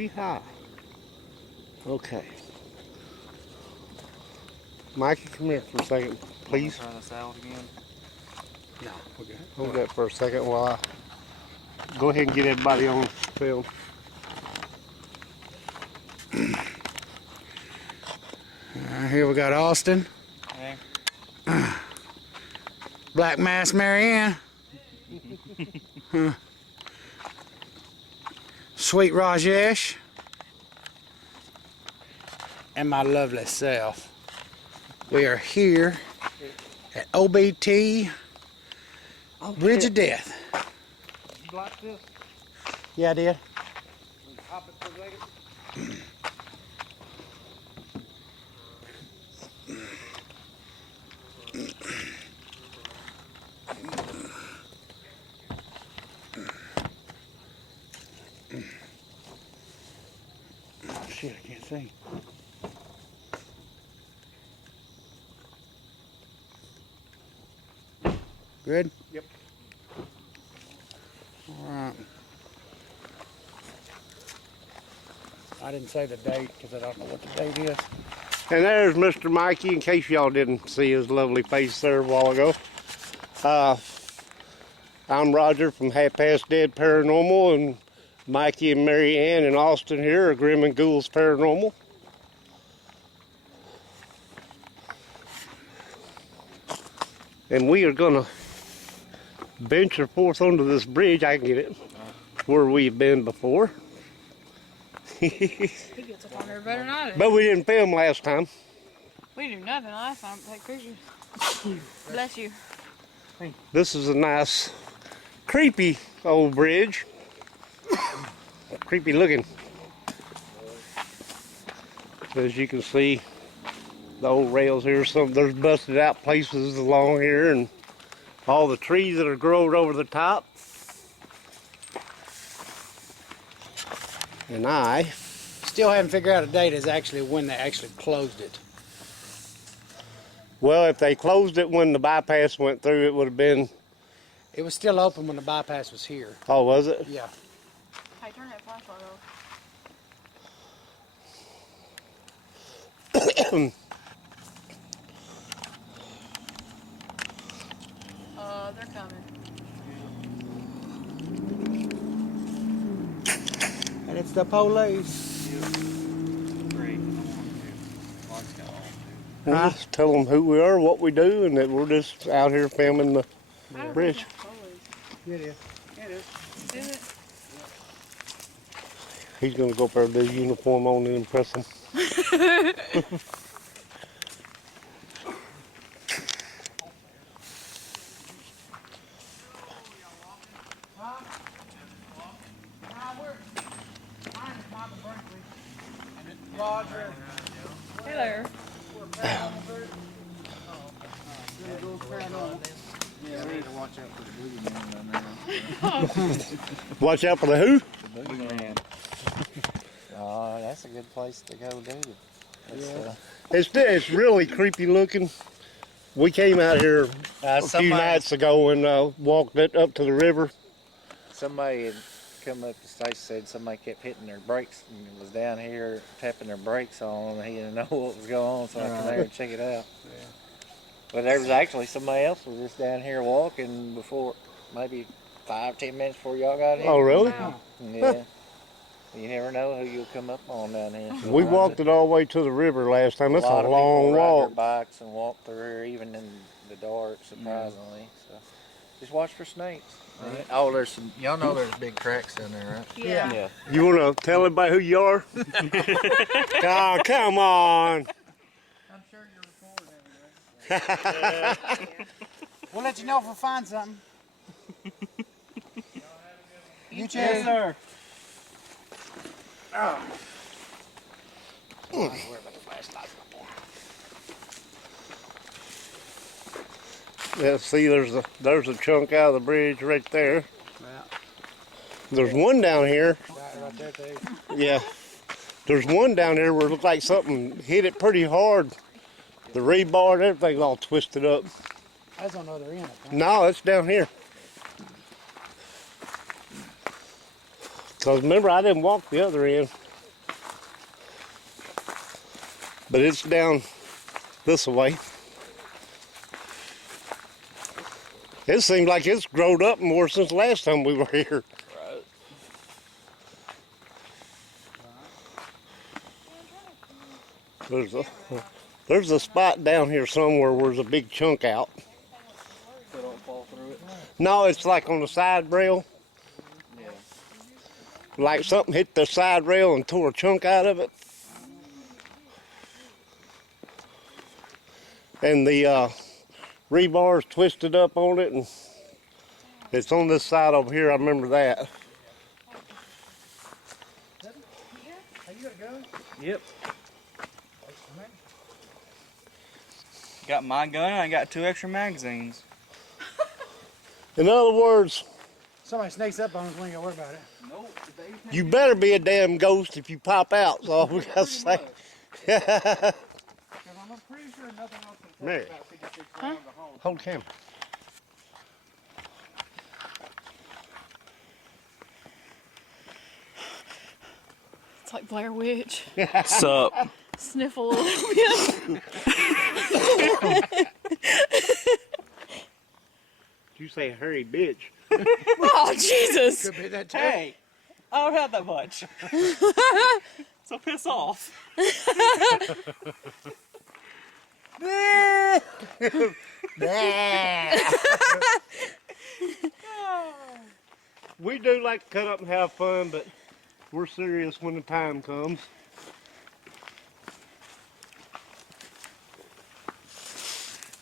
we high. Okay. Mikey, come here for a second, please. Try this out again. No, okay. Hold that for a second while I go ahead and get everybody on film. Here we got Austin. Hey. Black Mass Marianne. Sweet Rajesh. And my lovely self. We are here at OBT Bridge of Death. You blocked this? Yeah, I did. Hop it for a second. Oh shit, I can't see. Good? Yep. Alright. I didn't say the date because I don't know what the date is. And there's Mr. Mikey, in case y'all didn't see his lovely face there a while ago. I'm Roger from Half Past Dead Paranormal, and Mikey and Mary Ann and Austin here are Grim and Ghouls Paranormal. And we are gonna venture forth onto this bridge. I can get it where we've been before. He gets up on there better than I do. But we didn't film last time. We didn't do nothing last time but take pictures. Bless you. This is a nice, creepy old bridge. Creepy looking. As you can see, the old rails here. There's busted out places along here, and all the trees that are growing over the top. And I Still haven't figured out a date is actually when they actually closed it. Well, if they closed it when the bypass went through, it would have been... It was still open when the bypass was here. Oh, was it? Yeah. Hey, turn that flashlight off. They're coming. And it's the police. Great. We'll just tell them who we are, what we do, and that we're just out here filming the bridge. Yeah, it is. It is. Is it? He's going to go up there with his uniform on and impress them. Roger. Hey there. Yeah, we need to watch out for the boogeyman down there. Watch out for the who? The boogeyman. Oh, that's a good place to go, dude. It's really creepy looking. We came out here a few nights ago and walked it up to the river. Somebody had come up to the station, said somebody kept hitting their brakes and was down here tapping their brakes on, and he didn't know what was going on, so I came there and check it out. Yeah. But there was actually somebody else was just down here walking before, maybe 5-10 minutes before y'all got here. Oh, really? Wow. Yeah. You never know who you'll come up on down here. We walked it all the way to the river last time. It's a lot of long people ride walk. their bikes and walk through here even in the dark, surprisingly. So just watch for snakes. Right. Oh, there's some. Y'all know there's big cracks in there, right? Yeah. You want to tell everybody who you are? Oh, come on. I'm sure you're recording everything. We'll let you know if we find something. You too. Yes, sir. Yeah, see, there's a chunk out of the bridge right there. Yeah. There's one down here. Right there, too. Yeah. There's one down there where it looked like something hit it pretty hard. The rebar and everything's all twisted up. That's on the other end, I think. No, it's down here. Because remember, I didn't walk the other end. but it's down this way. It seems like it's grown up more since last time we were here. Right. There's a spot down here somewhere where there's a big chunk out. So don't fall through it. No, it's like on the side rail. Yeah. Like something hit the side rail and tore a chunk out of it. And the rebar's twisted up on it, and it's on this side over here. I remember that. Are you gonna go? Yep. Got my gun and I got 2 extra magazines. In other words, Somebody sneaks up on us, we ain't gotta worry about it. Nope. you better be a damn ghost if you pop out. That's all we gotta say. Because I'm pretty sure nothing else can Mary. take about 56 rounds to hold. Hold camera. It's like Blair Witch. Sup? Sniffle a little bit. You say hurry, bitch. Oh, Jesus. Could be that too. Hey, I don't have that much. So piss off. We do like to cut up and have fun, but we're serious when the time comes.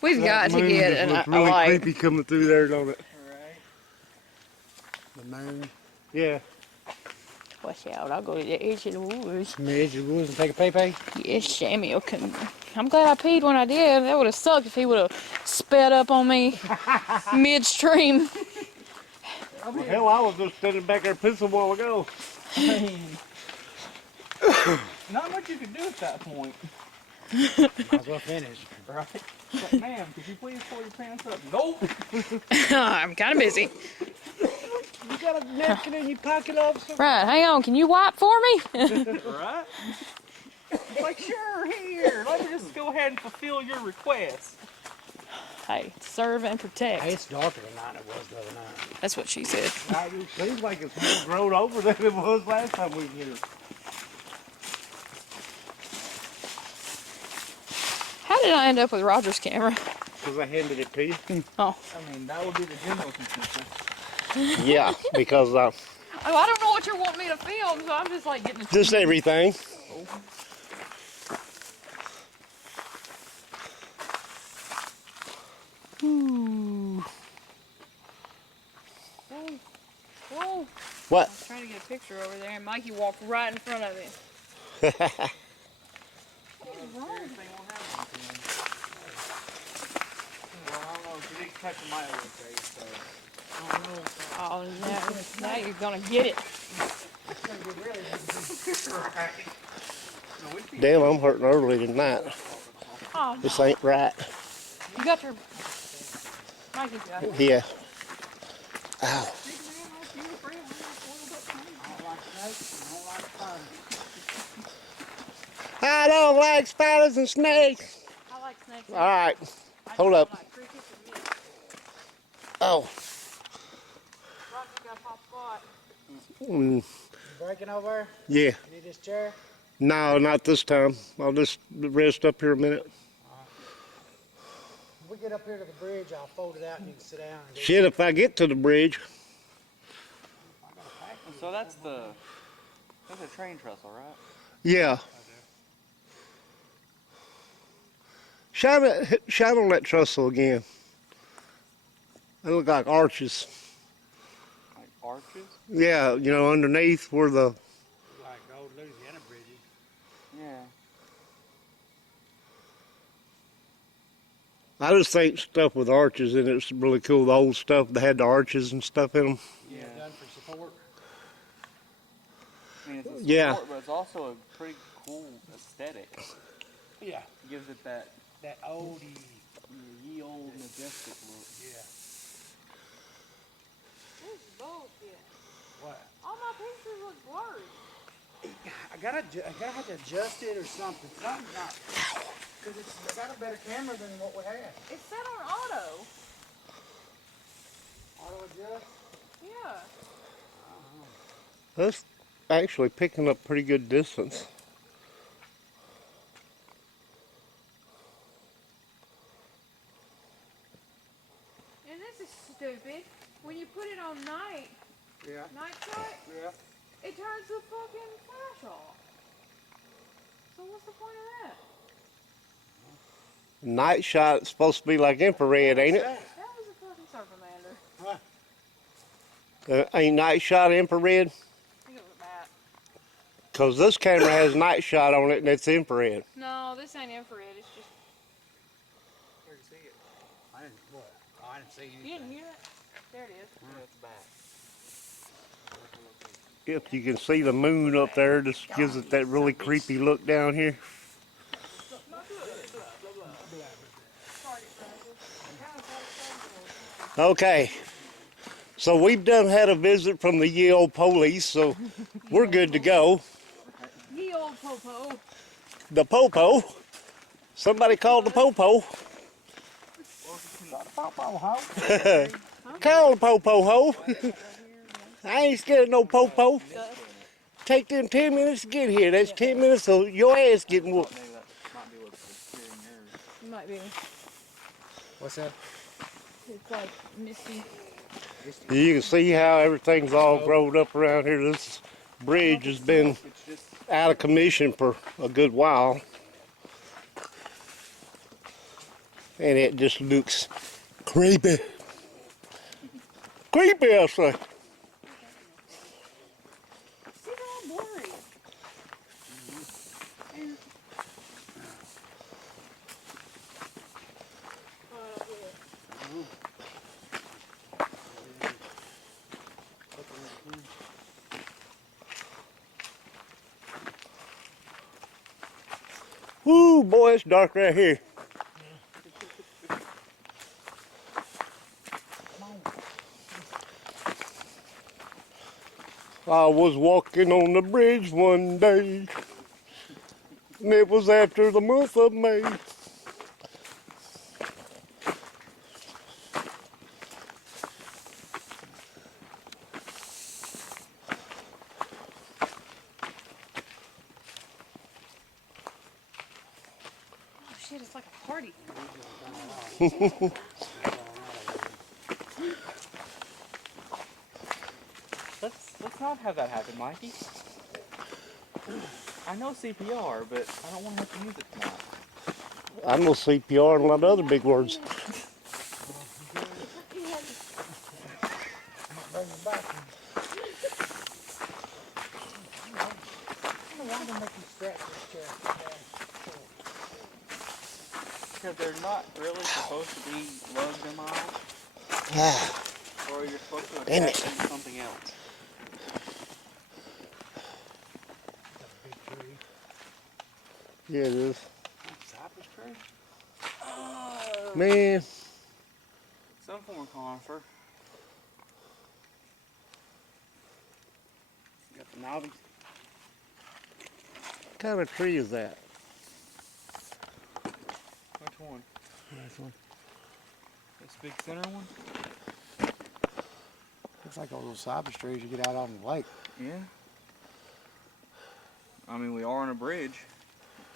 We've got to get It an, looks a really light. creepy coming through there, don't it? The moon. Yeah. Watch out, I'll go to the edge of the woods. From the edge of the woods and take a pee-pee. Yes, Samuel can. I'm glad I peed when I did. That would have sucked if he would have sped up on me midstream. Well, hell, I was just standing back there pissing a while ago. I mean, not much you could do at that point. Might as well finish. Right? Like, ma'am, could you please pull your pants up? Nope. I'm kind of busy. You got a napkin in your pocket, officer? Right, hang on. Can you wipe for me? Right? Like, sure, here. Let me just go ahead and fulfill your request. Hey, serve and protect. Hey, it's darker tonight than it was the other night. That's what she said. It seems like it's more grown over than it was last time we were here. How did I end up with Roger's camera? Because I handed it to you. Oh. I mean, that would be the general consensus. Yeah, because Oh, I don't know what you're wanting me to film, so I'm just like getting a just everything. Ooh. Whoa. What? I was trying to get a picture over there, and Mikey walked right in front of it. Well, I don't know, because he touched my other face, so. Oh, now you're gonna get it. Damn, I'm hurting early tonight. Oh, no. This ain't right. You got your. Mikey's got it. Yeah. Ow. I don't like spiders and snakes. I like snakes. All right. I Hold just up. Like crickets and mice. Oh. Roger's got a hot spot. Mm, Breaking over? yeah. You need this chair? No, not this time. I'll just rest up here a minute. When we get up here to the bridge, I'll fold it out and you can sit down. And do Shit, if I get to the bridge. So that's the train trestle, right? Yeah. Shine on that trestle again. They look like arches. Like arches? Yeah, you know, underneath where the... like old Louisiana bridges. Yeah. I just think stuff with arches in it's really cool. The old stuff that had the arches and stuff in them. Yeah. Done for support. I mean, it's a sport, Yeah. but it's also a pretty cool aesthetic. Yeah. It gives it that That oldie. ye old majestic look. Yeah. This is bullshit. What? All my pictures look blurry. I gotta have to adjust it or something. Something not. Because it's got a better camera than what we have. It's set on auto. Auto adjust. Yeah. That's actually picking up pretty good distance. And this is stupid. When you put it on night Yeah. shot, Yeah. it turns the fucking flash off. So what's the point of that? Night shot is supposed to be like infrared, ain't it? That was a fucking Surfamander. Ain't night shot infrared? I think it was that. Because this camera has night shot on it and it's infrared. No, this ain't infrared. It's just. Where you see it? I didn't what? Oh, I didn't see anything. You didn't hear it? There it is. Yeah, it's back. If you can see the moon up there, this gives it that really creepy look down here. Okay, so we've done had a visit from the ye old police, so we're good to go. Ye old popo. The popo. Somebody called the popo. Call the popo ho. I ain't scared of no popo. Take them 10 minutes to get here. That's 10 minutes of your ass getting whooped. You might be. What's that? It's like misty. You can see how everything's all grown up around here. This bridge has been out of commission for a good while. And it just looks creepy. Creepy, I say. See, they're all blurry. And Woo, boy, it's dark right here. I was walking on the bridge one day, and it was after the month of May. oh shit, it's like a party. Let's not have that happen, Mikey. I know CPR, but I don't want to have to use it tonight. I know CPR and a lot of other big words. Because they're not really supposed to be lugs and miles, or you're supposed to Damn attach it. them to something else. Yeah, it is. Cypress tree? Man, Some form of conifer. Got the knobby. what kind of tree is that? Which one? This one. This big center one? Looks like all those cypress trees you get out on the lake. Yeah. I mean, we are on a bridge.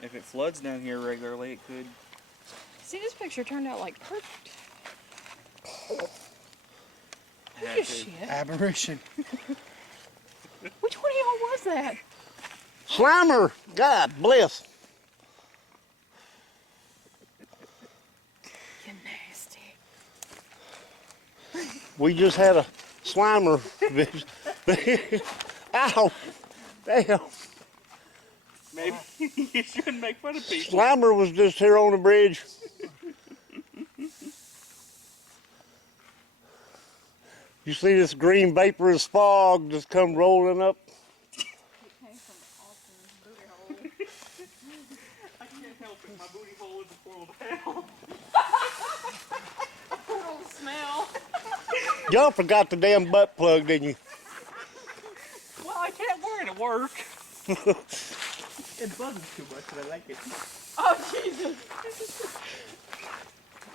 If it floods down here regularly, it could. See, this picture turned out like perfect. Had Holy to. shit. Aberration. Which one of y'all was that? Slimer! God bless. You nasty. We just had a Slimer vision. Ow! Damn. Maybe you shouldn't make fun of people. Slimer was just here on the bridge. You see this green vaporous fog just come rolling up? It came from Austin's booty hole. I can't help it. My booty hole is a portal to hell. Portal smell. Y'all forgot the damn butt plug, didn't you? Well, I can't wear it at work. It buzzes too much, but I like it. Oh, Jesus.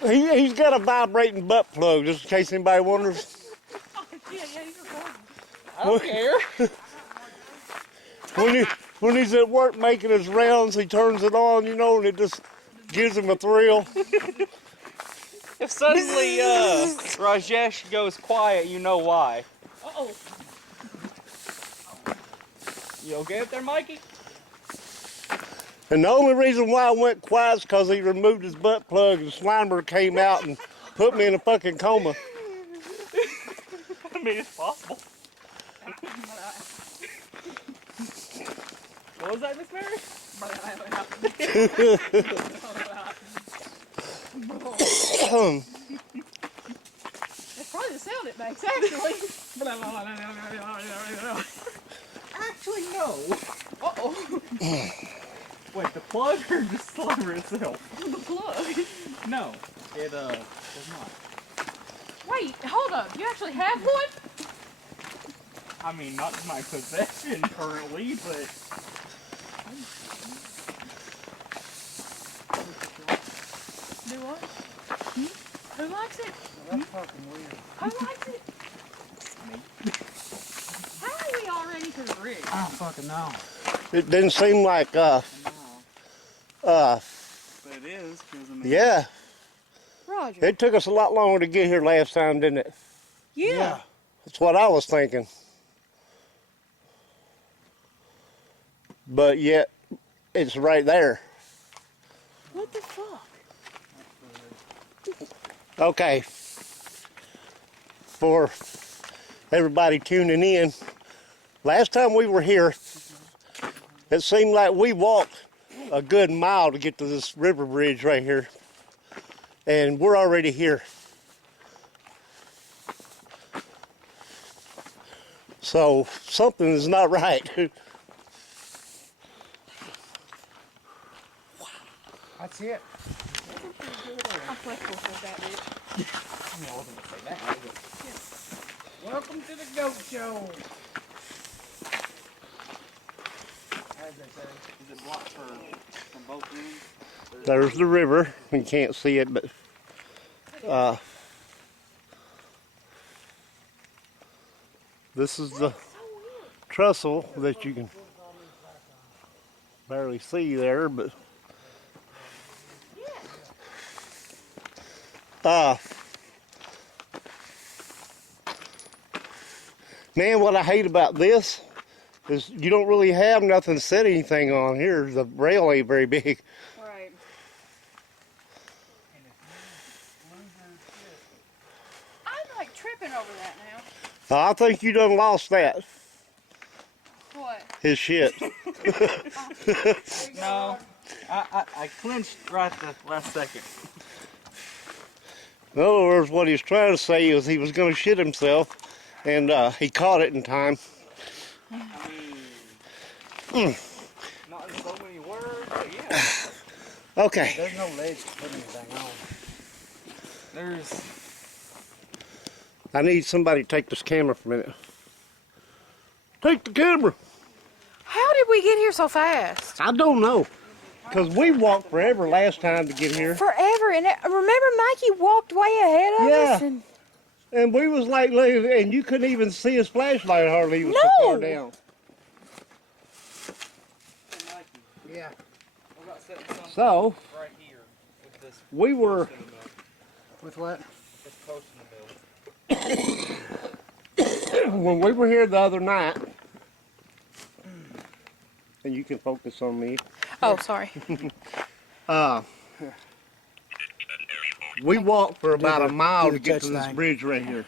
He's got a vibrating butt plug, just in case anybody wonders. Oh, yeah, he's recording. I don't care. When he's at work making his rounds, he turns it on, you know, and it just gives him a thrill. If suddenly Rajesh goes quiet, you know why. Uh-oh. You okay up there, Mikey? And the only reason why I went quiet is because he removed his butt plug and Slimer came out and put me in a fucking coma. I mean, it's possible. What was that, Miss Mary? That's probably the sound it makes, actually. Actually, no. Uh-oh. Wait, the plug or the slimer itself? The plug. No, it does not. Wait, hold up. You actually have one? I mean, not in my possession currently, but Do what? Who likes it? That's fucking weird. Who likes it? How are we all ready for the bridge? I don't fucking know. It didn't seem like, but it is, because I mean, yeah. Roger. It took us a lot longer to get here last time, didn't it? Yeah. That's what I was thinking. But yet, it's right there. What the fuck? Okay. For everybody tuning in, last time we were here, it seemed like we walked a good mile to get to this river bridge right here. And we're already here. So something is not right. That's it. I'm flexible for that bitch. I wasn't gonna say that. Welcome to the goat show. As they say. Is it blocked from both ends? There's the river. You can't see it, but this is the trestle that you can barely see there, but man, what I hate about this is you don't really have nothing to set anything on here. The rail ain't very big. Right. I'm like tripping over that now. I think you done lost that. What? His shit. No, I clinched right the last second. In other words, what he's trying to say is he was going to shit himself, and he caught it in time. I mean, not in so many words, but yeah. Okay. There's no legs to put anything on. There's I need somebody to take this camera for a minute. Take the camera. How did we get here so fast? I don't know. Because we walked forever last time to get here. Forever. And remember Mikey walked way ahead of us? Yeah. And And we was like, and you couldn't even see his flashlight hardly. He was so far down. Yeah. What about setting something So, right here with this we were, post in the middle? With what? This post in the middle. when we were here the other night, and you can focus on me. oh, sorry. We walked for about a mile do to the get to touch this thing. bridge right here.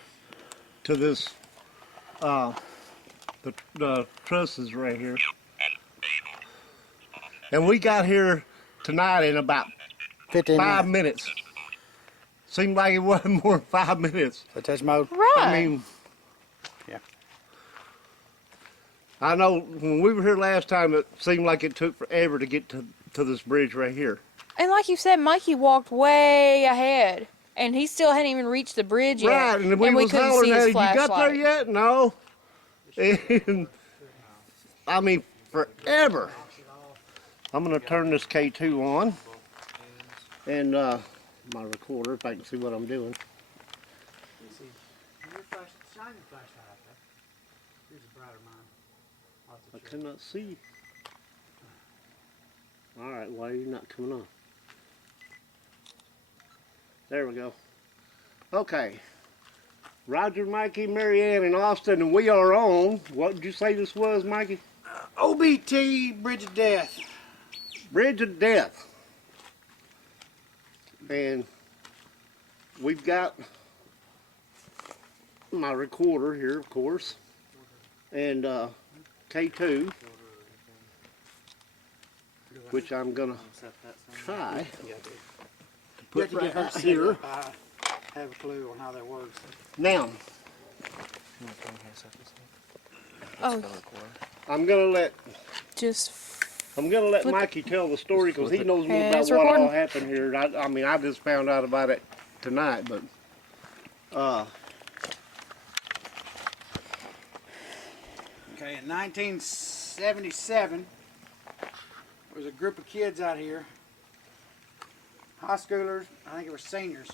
To this, the trusses right here. And we got here tonight in about 15 5 minutes. minutes. Seemed like it wasn't more than 5 minutes. So touch mode. Right. I mean, Yeah. I know when we were here last time, it seemed like it took forever to get to this bridge right here. And like you said, Mikey walked way ahead. And he still hadn't even reached the bridge yet. Right, and we was couldn't hollering see at his him, you got there flashlight. yet? No. And, I mean, forever. I'm gonna turn this K2 on and my recorder if I can see what I'm doing. Shine your flashlight out there. Here's a brighter mine. I cannot see. All right, why are you not coming on? There we go. Okay. Roger, Mikey, Marianne, and Austin, and we are on. What did you say this was, Mikey? OBT Bridge of Death. Bridge of Death. And we've got my recorder here, of course, and K2, which I'm gonna try to put right out here. I have a clue on how that works. Now, Oh, I'm gonna let just Flip- Mikey tell the story because he knows more Hey, about it's what all recording. happened here. I mean, I just found out about it tonight, but Okay, in 1977, there was a group of kids out here, high schoolers, I think it was seniors,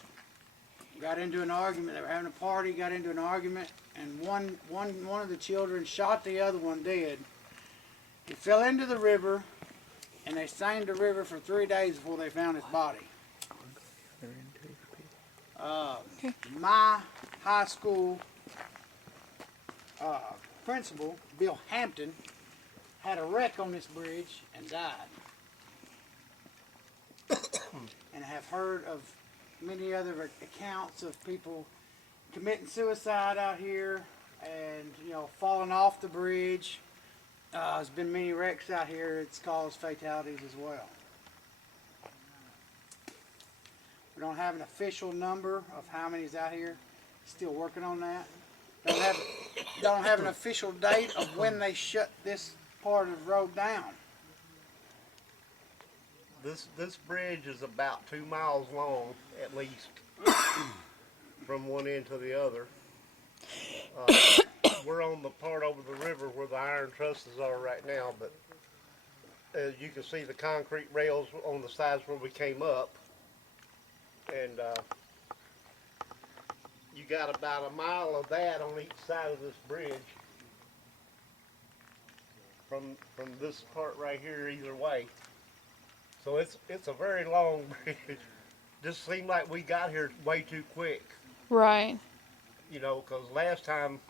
got into an argument. They were having a party, got into an argument, and one of the children shot the other one dead. He fell into the river, and they stained the river for 3 days before they found his body. My high school principal, Bill Hampton, had a wreck on this bridge and died. And I have heard of many other accounts of people committing suicide out here and, you know, falling off the bridge. There's been many wrecks out here. It's caused fatalities as well. We don't have an official number of how many's out here. Still working on that. Don't have an official date of when they shut this part of the road down. this bridge is about 2 miles long at least from one end to the other. We're on the part over the river where the iron trusses are right now, but as you can see the concrete rails on the sides where we came up, and you got about a mile of that on each side of this bridge from this part right here either way. So it's a very long bridge. Just seemed like we got here way too quick, right. you know, because last time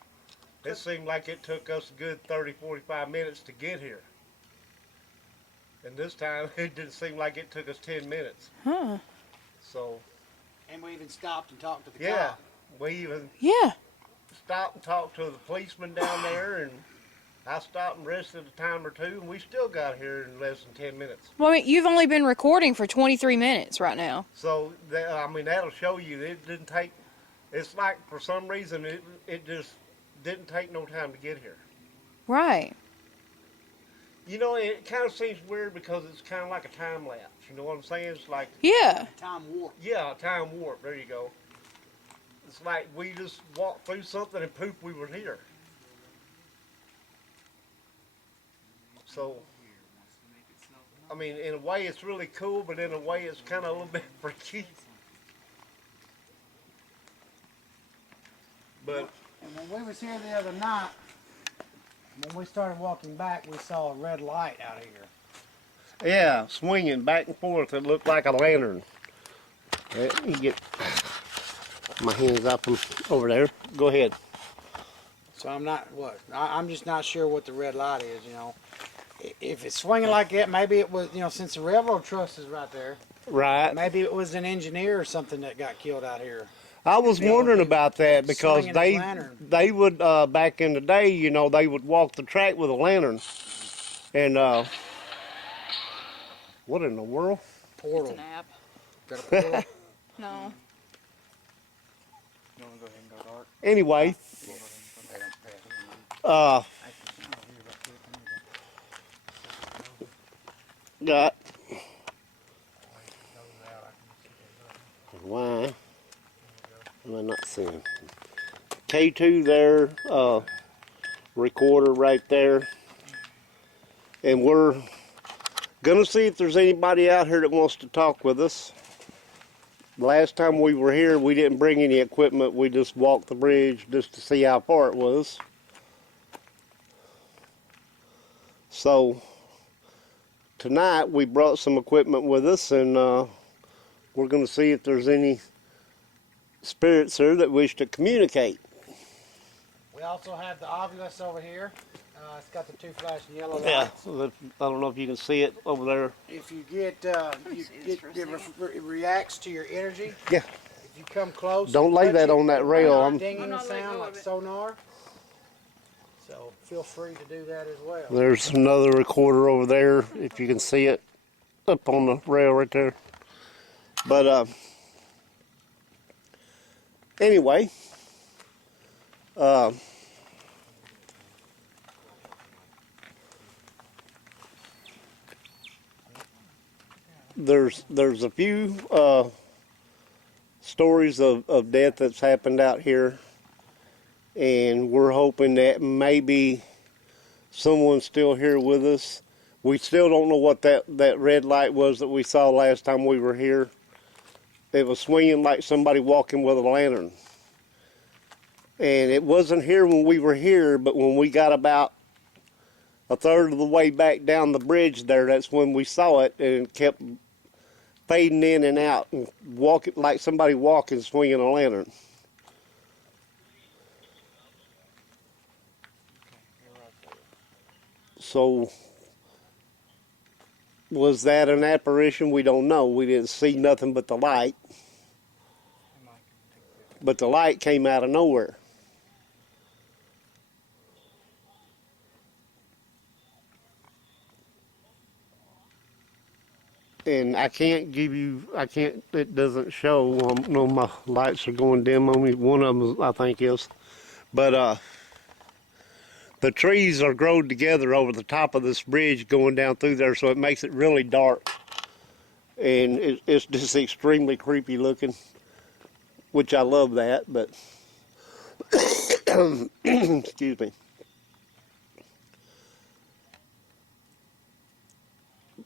it seemed like it took us a good 30-45 minutes to get here. And this time it didn't seem like it took us 10 minutes. Huh. So, And we even stopped and talked to the yeah, cop. we even Yeah. stopped and talked to the policeman down there, and I stopped and rested a time or two, and we still got here in less than 10 minutes. Well, I mean, you've only been recording for 23 minutes right now. So, I mean, that'll show you it didn't take, it's like for some reason it just didn't take no time to get here. Right. You know, it kind of seems weird because it's kind of like a time lapse. You know what I'm saying? It's like, Yeah. Time warp. yeah, a time warp. There you go. It's like we just walked through something and poof, we were here. So, I mean, in a way it's really cool, but in a way it's kind of a little bit freaky. But, And when we was here the other night, when we started walking back, we saw a red light out here. yeah, swinging back and forth, it looked like a lantern. Let me get my hands up from over there. Go ahead. So I'm just not sure what the red light is, you know. If it's swinging like that, maybe it was, you know, since the railroad truss is right there, Right. maybe it was an engineer or something that got killed out here. I was wondering about that because Swinging his lantern. they would back in the day, you know, they would walk the track with a lantern, and what in the world? Portal. It's an app. Got a portal. No. You want to go ahead and go dark? Anyway, got why am I not seeing K2 there? Recorder right there, and we're gonna see if there's anybody out here that wants to talk with us. Last time we were here, we didn't bring any equipment. We just walked the bridge just to see how far it was. So tonight we brought some equipment with us, and we're going to see if there's any spirits here that wish to communicate. We also have the ovulus over here. It's got the two flashing yellow lights. Yeah, I don't know if you can see it over there. If you get, it reacts to your energy. Yeah. If you come close, Don't lay that on that rail. I'm dinging sound like sonar. So feel free to do that as well. There's another recorder over there, if you can see it, up on the rail right there. But anyway, there's a few stories of death that's happened out here, and we're hoping that maybe someone's still here with us. We still don't know what that red light was that we saw last time we were here. It was swinging like somebody walking with a lantern. And it wasn't here when we were here, but when we got about a third of the way back down the bridge there, that's when we saw it, and it kept fading in and out and walking like somebody walking, swinging a lantern. So, was that an apparition? We don't know. We didn't see nothing but the light. But the light came out of nowhere. And I can't give you, it doesn't show. No, my lights are going dim on me. One of them, I think, is. But the trees are growed together over the top of this bridge going down through there, so it makes it really dark. And it's just extremely creepy looking, which I love that, but excuse me.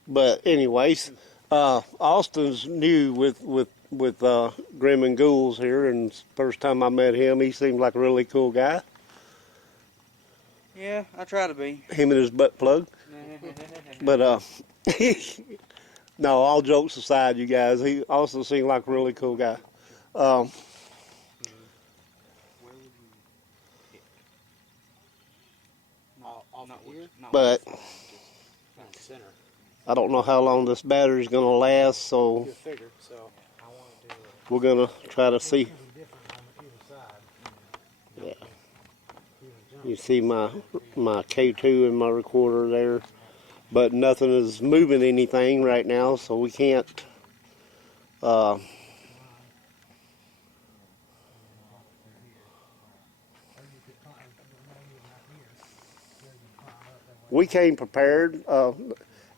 But anyways, Austin's new with Grim and Ghouls here, and first time I met him, he seemed like a really cool guy. Yeah, I try to be. Him and his butt plug. But no, all jokes aside, you guys, he also seemed like a really cool guy. But I don't know how long this battery's going to last, so we're going to try to see. Yeah. You see my K2 and my recorder there, but nothing is moving anything right now, so we can't we came prepared,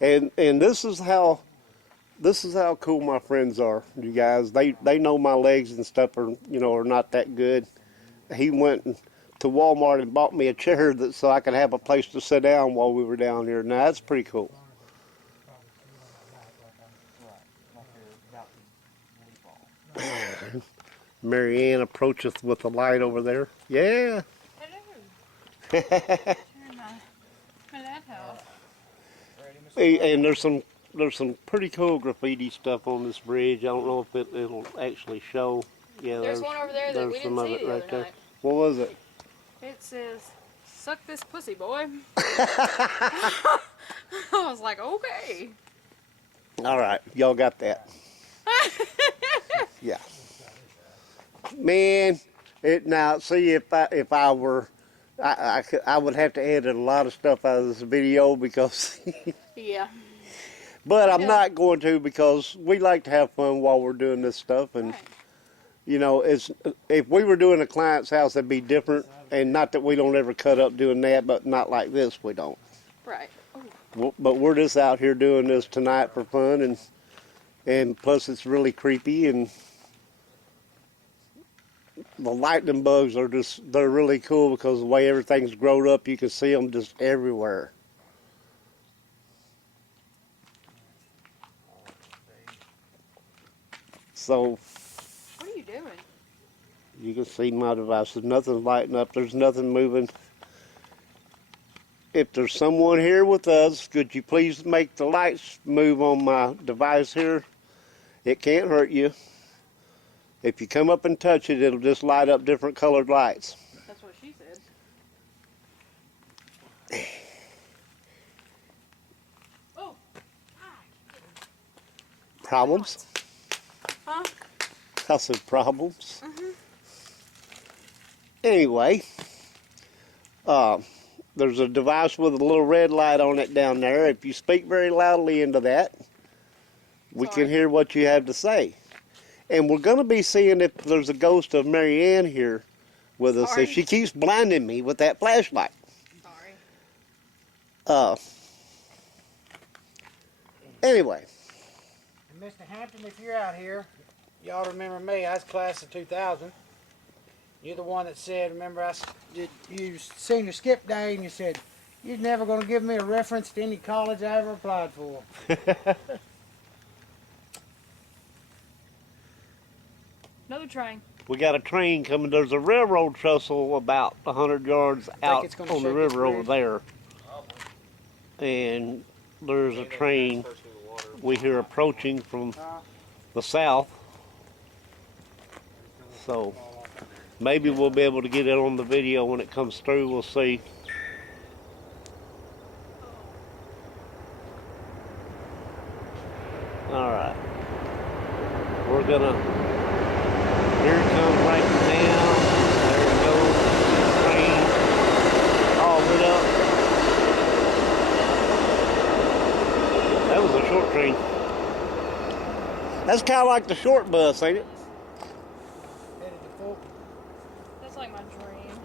and this is how cool my friends are, you guys. They know my legs and stuff are not that good. He went to Walmart and bought me a chair so I could have a place to sit down while we were down here. Now that's pretty cool. Marianne approacheth with the light over there. Yeah. Hello. And there's some pretty cool graffiti stuff on this bridge. I don't know if it'll actually show. Yeah, There's one over there that we didn't see the other night. What was it? It says, "Suck this pussy, boy." I was like, okay. All right, y'all got that. Yeah. Man, now see if I were, I would have to edit a lot of stuff out of this video because. Yeah. But I'm not going to, because we like to have fun while we're doing this stuff, and it's if we were doing a client's house, that'd be different. And not that we don't ever cut up doing that, but not like this, we don't. Right. But we're just out here doing this tonight for fun, and plus it's really creepy, and the lightning bugs they're really cool because the way everything's grown up, you can see them just everywhere. So What are you doing? you can see my devices. Nothing's lighting up. There's nothing moving. If there's someone here with us, could you please make the lights move on my device here? It can't hurt you. If you come up and touch it, it'll just light up different colored lights. That's what she said. Oh. Problems? Huh? I said problems. Anyway, there's a device with a little red light on it down there. If you speak very loudly into that, we Sorry. can hear what you have to say. And we're going to be seeing if there's a ghost of Mary Ann here with us. Sorry. If she keeps blinding me with that flashlight. Sorry. Anyway, And Mr. Hampton, if you're out here, y'all remember me. I was class of 2000. You're the one that said, remember, you senior skip day, and you said, you're never going to give me a reference to any college I ever applied for. Another train. we got a train coming. There's a railroad trestle about 100 yards out it's gonna on the shake this river over bridge? there. And there's a train we hear approaching from the south. So maybe we'll be able to get it on the video when it comes through. We'll see. All right. We're gonna. Here it comes right now. There it goes. Train all lit up. That was a short train. That's kind of like the short bus, ain't it? Headed to Fulton. That's like my dream.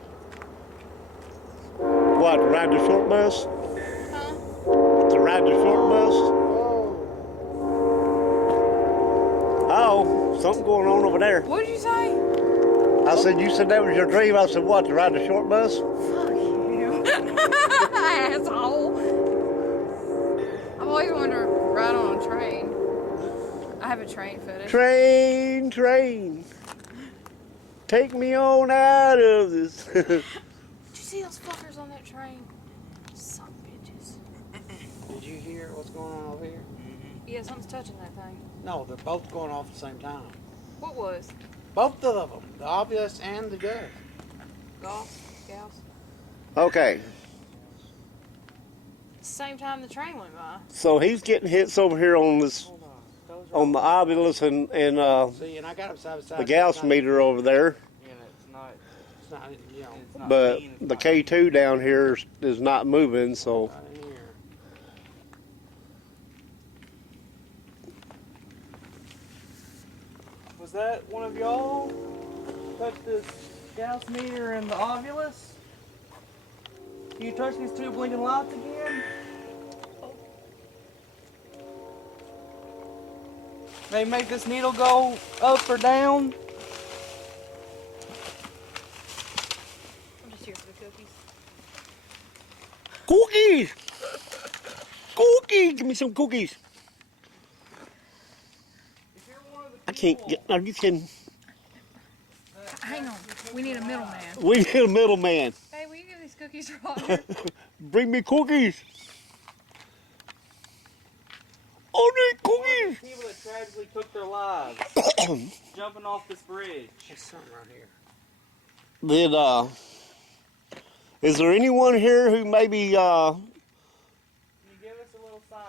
What, to ride the short bus? Huh? To ride the short bus? Oh, something going on over there. What did you say? I said, you said that was your dream. I said, what, to ride the short bus? Fuck you. Asshole. I've always wanted to ride on a train. I have a train fetish. Train, train. Take me on out of this. Did you see those fuckers on that train? Son of bitches. Did you hear what's going on over here? Yeah, something's touching that thing. No, they're both going off at the same time. What was? Both of them, the obvious and the good. Golf? Gals? Okay, Same time the train went by. so he's getting hits over here on this, Hold on. Those are on the ovulus and See, and I got them side by side. the Gauss meter over there. Yeah, it's not. It's not, you know, It's not But mean, it's the not- K2 down here is not moving, so right in here. Was that one of y'all touched this Gauss meter and the ovulus? Can you touch these two blinking lights again? They make this needle go up or down. I'm just here for the cookies. cookies! Cookies! Give me some cookies. If you're one of the I can't get, are you kidding? Hang on. We need a middleman. We need a middleman. Hey, will you give these cookies to Roger? Bring me cookies. I need cookies. people that tragically took their lives jumping off this bridge. There's something right here. Then, is there anyone here who maybe Can you give us a little sign?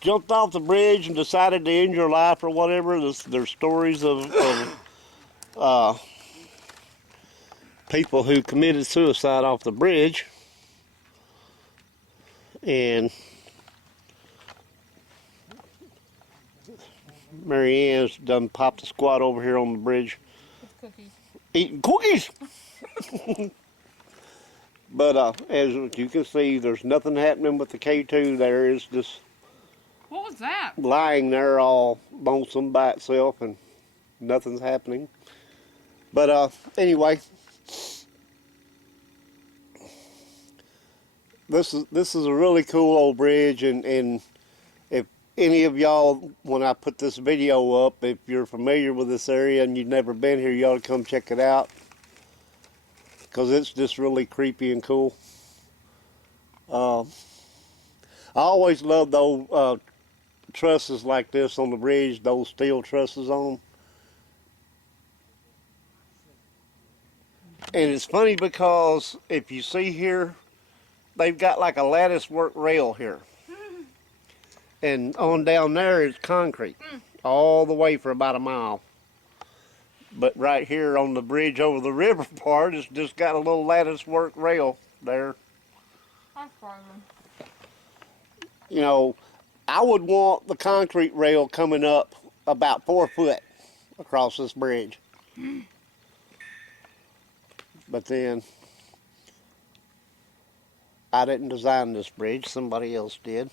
jumped off the bridge and decided to end your life or whatever? There's stories of people who committed suicide off the bridge. And Mary Ann's done popped a squat over here on the bridge With cookies. eating cookies. But as you can see, there's nothing happening with the K2 there. It's just What was that? lying there all lonesome by itself and nothing's happening. But anyway, this is a really cool old bridge, and if any of y'all, when I put this video up, if you're familiar with this area and you've never been here, you ought to come check it out. Because it's just really creepy and cool. I always love those trusses like this on the bridge, those steel trusses on them. And it's funny because if you see here, they've got like a lattice work rail here. And on down there is concrete, all the way for about a mile. But right here on the bridge over the river part, it's just got a little lattice work rail there. That's fine. You know, I would want the concrete rail coming up about 4 foot across this bridge. But then, I didn't design this bridge, somebody else did.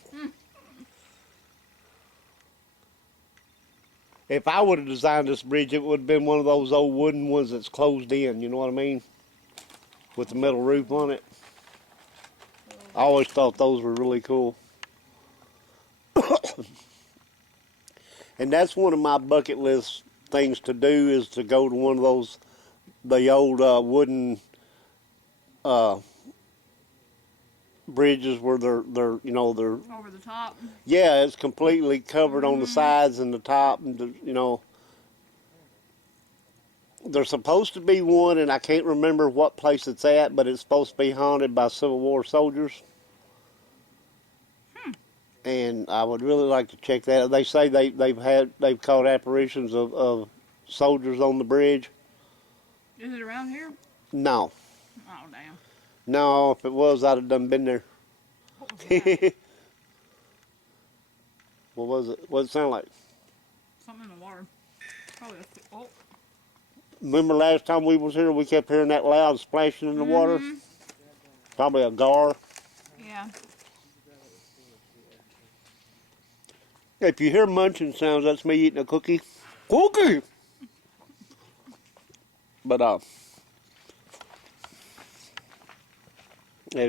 If I would have designed this bridge, it would have been one of those old wooden ones that's closed in, you know what I mean? With the metal roof on it. I always thought those were really cool. And that's one of my bucket list things to do, is to go to one of those, the old wooden bridges where they're Over the top. yeah, it's completely covered on the sides and the top, and you know, there's supposed to be one, and I can't remember what place it's at, but it's supposed to be haunted by Civil War soldiers. And I would really like to check that out. They say they've caught apparitions of soldiers on the bridge. Is it around here? No. Oh, damn. No, if it was, I'd have done been there. What was that? What was it? What did it sound like? Something in the water. Probably a... Oh. Remember last time we was here, we kept hearing that loud splashing in the water? Probably a gar. Yeah. If you hear munching sounds, that's me eating a cookie. Cookie! But, as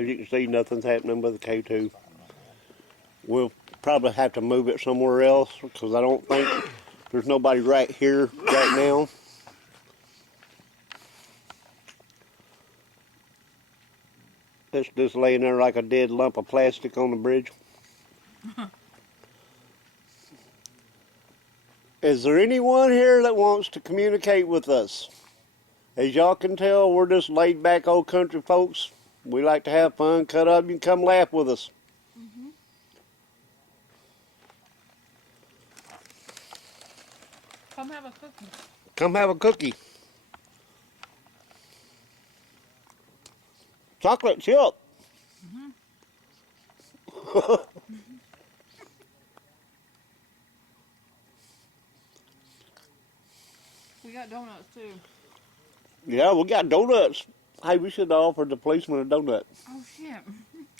you can see, nothing's happening with the K2. We'll probably have to move it somewhere else, because I don't think there's nobody right here right now. It's just laying there like a dead lump of plastic on the bridge. Is there anyone here that wants to communicate with us? As y'all can tell, we're just laid back old country folks. We like to have fun, cut up, you can come laugh with us. Come have a cookie. Come have a cookie. Chocolate chip. We got donuts too. Yeah, we got donuts. Hey, we should have offered the policeman a donut. Oh shit.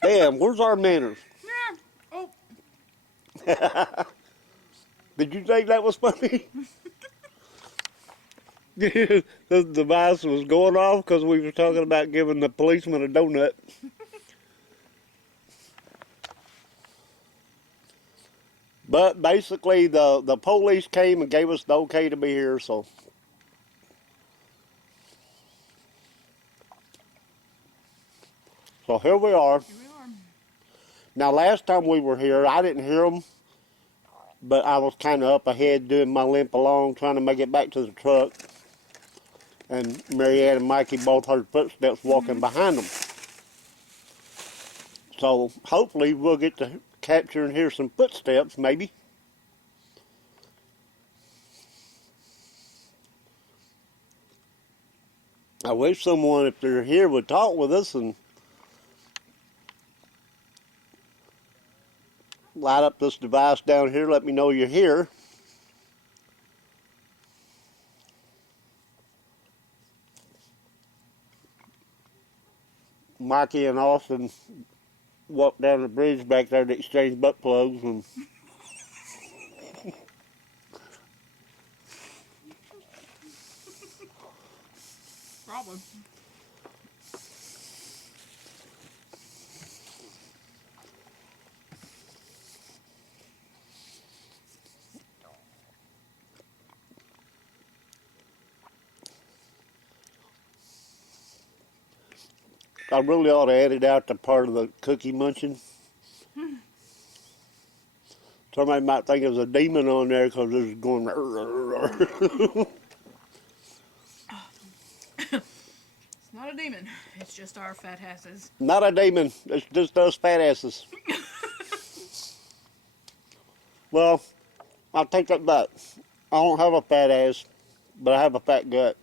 Damn, where's our manners? Yeah. Oh. Did you think that was funny? The device was going off because we were talking about giving the policeman a donut. But basically, the police came and gave us the okay to be here, so. So here we are. Here we are. Now, last time we were here, I didn't hear them, but I was kind of up ahead doing my limp along, trying to make it back to the truck. And Marianne and Mikey both heard footsteps walking behind them. So hopefully we'll get to capture and hear some footsteps, maybe. I wish someone, if they're here, would talk with us and light up this device down here. Let me know you're here. Mikey and Austin walked down the bridge back there to exchange butt plugs, and Probably. I really ought to edit out the part of the cookie munching. Somebody might think there's a demon on there because it's going. It's not a demon. It's just our fat asses. Not a demon. It's just us fat asses. Well, I'll take that back. I don't have a fat ass, but I have a fat gut.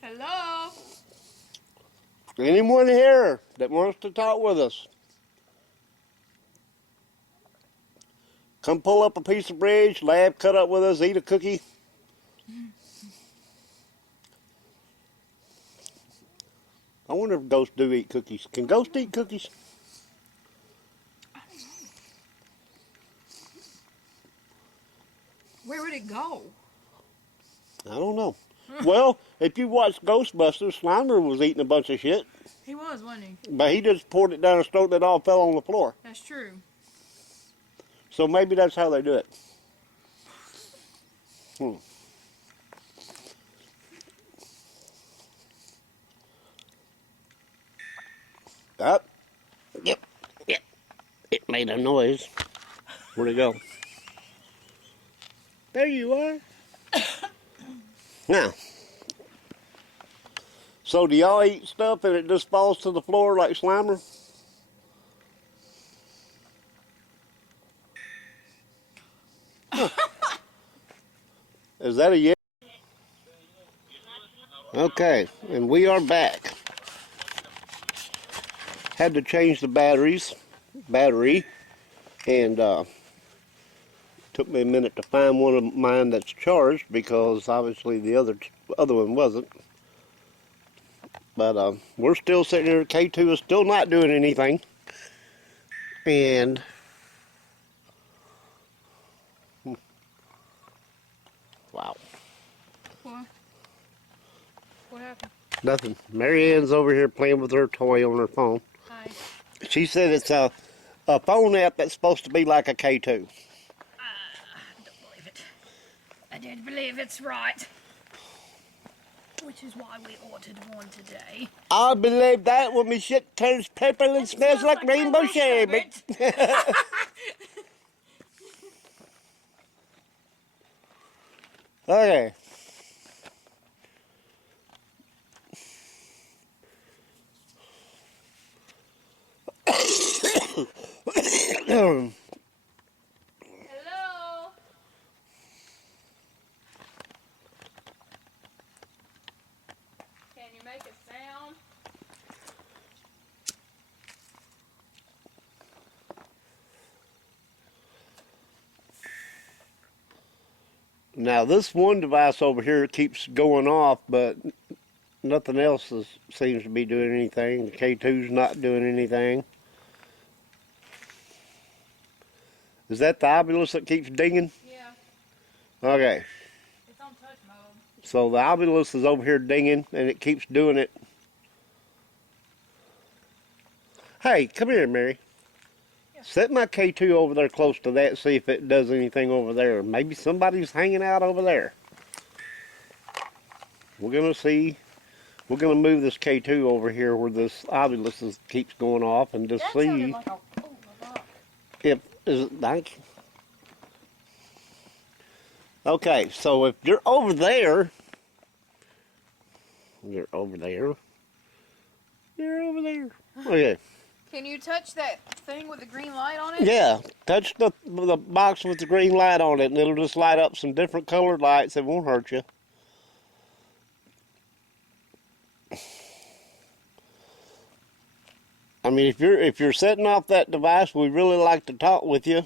Hello? Anyone here that wants to talk with us, come pull up a piece of bridge, laugh, cut up with us, eat a cookie. I wonder if ghosts do eat cookies. Can ghosts eat cookies? Where would it go? I don't know. Well, if you watch Ghostbusters, Slimer was eating a bunch of shit, He was, wasn't he? but he just poured it down his throat and it all fell on the floor. That's true. So maybe that's how they do it. Up. Yep. It made a noise. Where'd it go? There you are. Now. So do y'all eat stuff and it just falls to the floor like Slimer? Huh. Is that a yes? Okay, and we are back. Had to change the battery, and took me a minute to find one of mine that's charged because obviously the other one wasn't. But we're still sitting here. K2 is still not doing anything, and wow. What happened? Nothing. Mary Ann's over here playing with her toy on her phone. Hi. She said it's a phone app that's supposed to be like a K2. I don't believe it. I don't believe it's right. Which is why we ordered one today. I believe that when my shit turns purple and smells like rainbow sherbet. Okay. Hello? Can you make a sound? Now this one device over here keeps going off, but nothing else seems to be doing anything. The K2's not doing anything. Is that the obulus that keeps dinging? Yeah, Okay. it's on touch mode. So the obulus is over here dinging, and it keeps doing it. Hey, come here, Mary. Yeah. Set my K2 over there close to that, see if it does anything over there. Maybe somebody's hanging out over there. We're going to see. We're going to move this K2 over here where this obulus keeps going off and just That see sounded like a... Oh, my God. if... Is it like... Okay, so if you're over there... You're over there. You're over there. Okay. Can you touch that thing with the green light on it? Yeah, touch the box with the green light on it, and it'll just light up some different colored lights. It won't hurt you. I mean, if you're setting off that device, we'd really like to talk with you.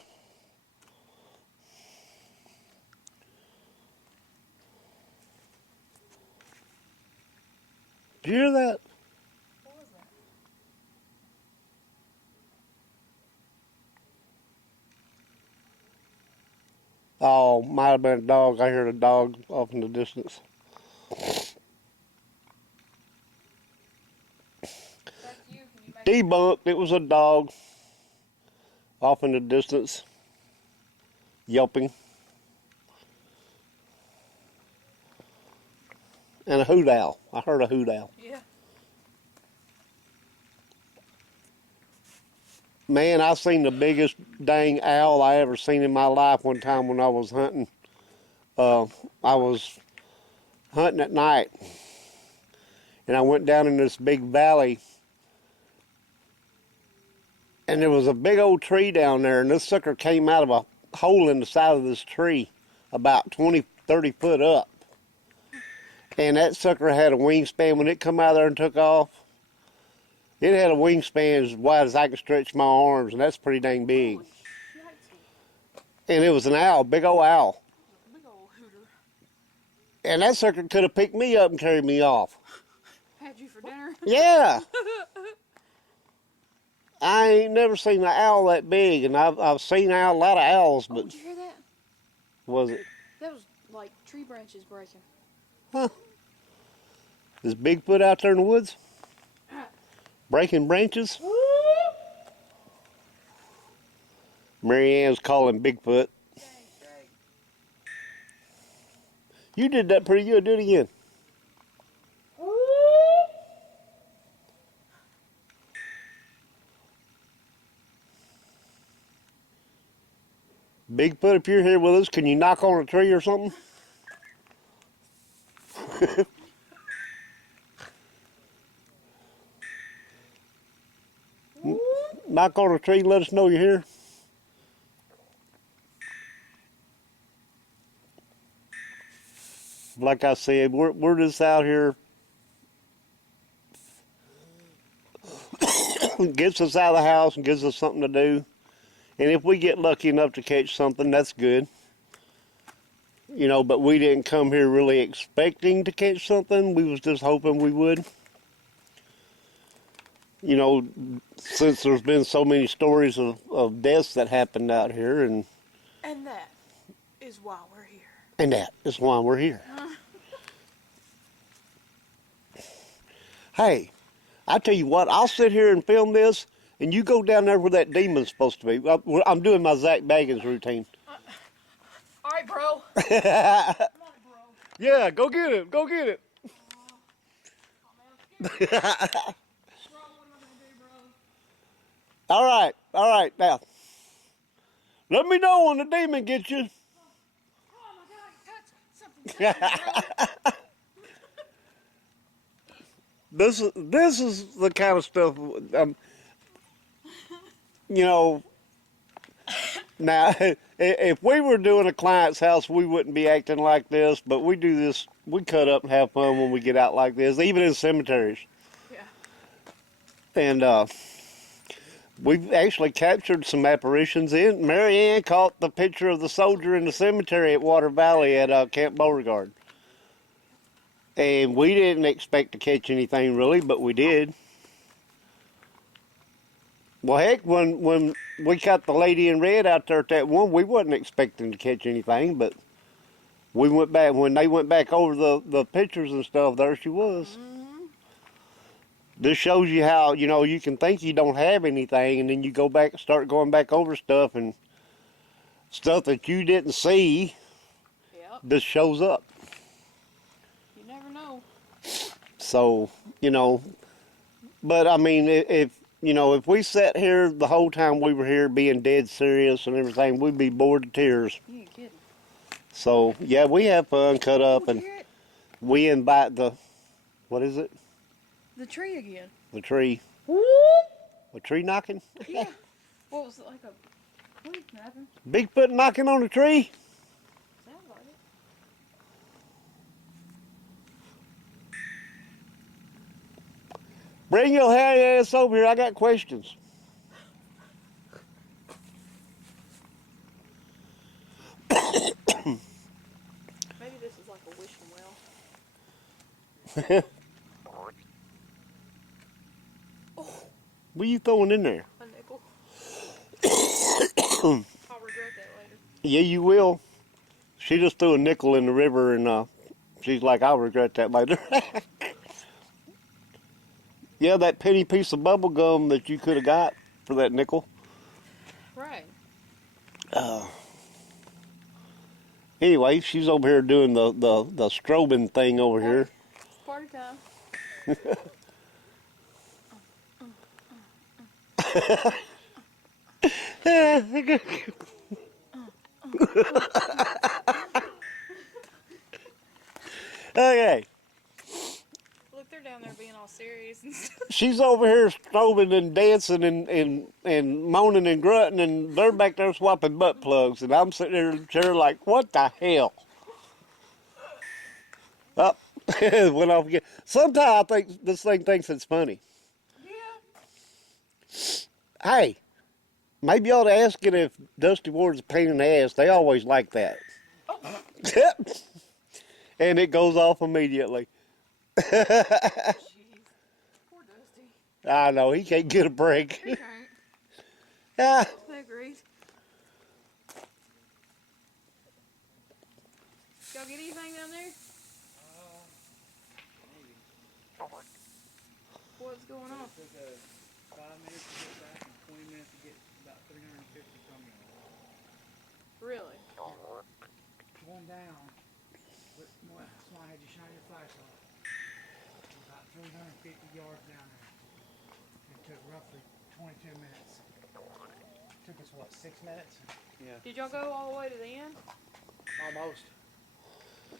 Did you hear that? What was that? Oh, might have been a dog. I heard a dog off in the distance. That's you. Can you make Debunked. It was a dog off in the distance, yelping. And a hoot owl. I heard a hoot owl. Yeah. Man, I seen the biggest dang owl I ever seen in my life one time when I was hunting. I was hunting at night, and I went down in this big valley, and there was a big old tree down there, and this sucker came out of a hole in the side of this tree about 20, 30 foot up. And that sucker had a wingspan. When it come out there and took off, it had a wingspan as wide as I could stretch my arms, and that's pretty dang big. And it was an owl, big old owl. Big old hooter. And that sucker could have picked me up and carried me off. Had you for dinner? Yeah. I ain't never seen an owl that big, and I've seen a lot of owls, Oh, but did you hear that? was it? That was like tree branches breaking. Huh. Is Bigfoot out there in the woods? Breaking branches? Mary Ann's calling Bigfoot. You did that pretty good. Do it again. Bigfoot, if you're here with us, can you knock on a tree or something? Knock on a tree, let us know you're here. Like I said, we're just out here. Gets us out of the house and gives us something to do. And if we get lucky enough to catch something, that's good. You know, but we didn't come here really expecting to catch something. We was just hoping we would. You know, since there's been so many stories of deaths that happened out here, and that is why we're here. And that is why we're here. Hey, I tell you what, I'll sit here and film this, and you go down there where that demon's supposed to be. I'm doing my Zach Baggins routine. All right, bro. Yeah, go get it. Go get it. All right. All right. Now, let me know when the demon gets you. Oh my God, touch something. This is the kind of stuff, you know, now, if we were doing a client's house, we wouldn't be acting like this, but we do this, we cut up and have fun when we get out like this, even in cemeteries. Yeah. And we've actually captured some apparitions in. Mary Ann caught the picture of the soldier in the cemetery at Water Valley at Camp Beauregard. And we didn't expect to catch anything really, but we did. Well, heck, when we caught the lady in red out there at that one, we wasn't expecting to catch anything, but we went back, when they went back over the pictures and stuff, there she was. Mm-hmm. This shows you how, you know, you can think you don't have anything, and then you go back, start going back over stuff, and stuff that you didn't see just shows up. So, you know, but I mean, if we sat here the whole time we were here being dead serious and everything, we'd be bored to tears. You ain't kidding. So, yeah, we have fun, cut up, and we invite what is it? The tree again. The tree. A tree knocking? Yeah. What was it, like a twig snapping? Bigfoot knocking on a tree? Sounds like it. Bring your hairy ass over here. I got questions. Maybe this is like a wishing well. What are you throwing in there? A nickel. I'll regret that later. Yeah, you will. She just threw a nickel in the river, and she's like, I'll regret that later. Yeah, that penny piece of bubble gum that you could have got for that nickel. Right. Anyway, she's over here doing the strobing thing over here. Party time. Okay. Look, they're down there being all serious and stuff. She's over here strobing and dancing and moaning and grunting, and they're back there swapping butt plugs, and I'm sitting there in the chair like, what the hell? Up, it went off again. Sometimes I think this thing thinks it's funny. Yeah. Hey, maybe you ought to ask it if Dusty Ward's a pain in the ass. They always like that. Oh. And it goes off immediately. Jeez. Poor Dusty. I know, he can't get a break. He can't. Ah. I agreed. Y'all get anything down there? What's going on? It took 5 minutes to get back and 20 minutes to get about 350 from you. Really? Going down. Well, that's why I had you shine your flashlight. About 350 yards down there. It took roughly 22 minutes. Took us, what, 6 minutes? Yeah. Did y'all go all the way to the end? Almost.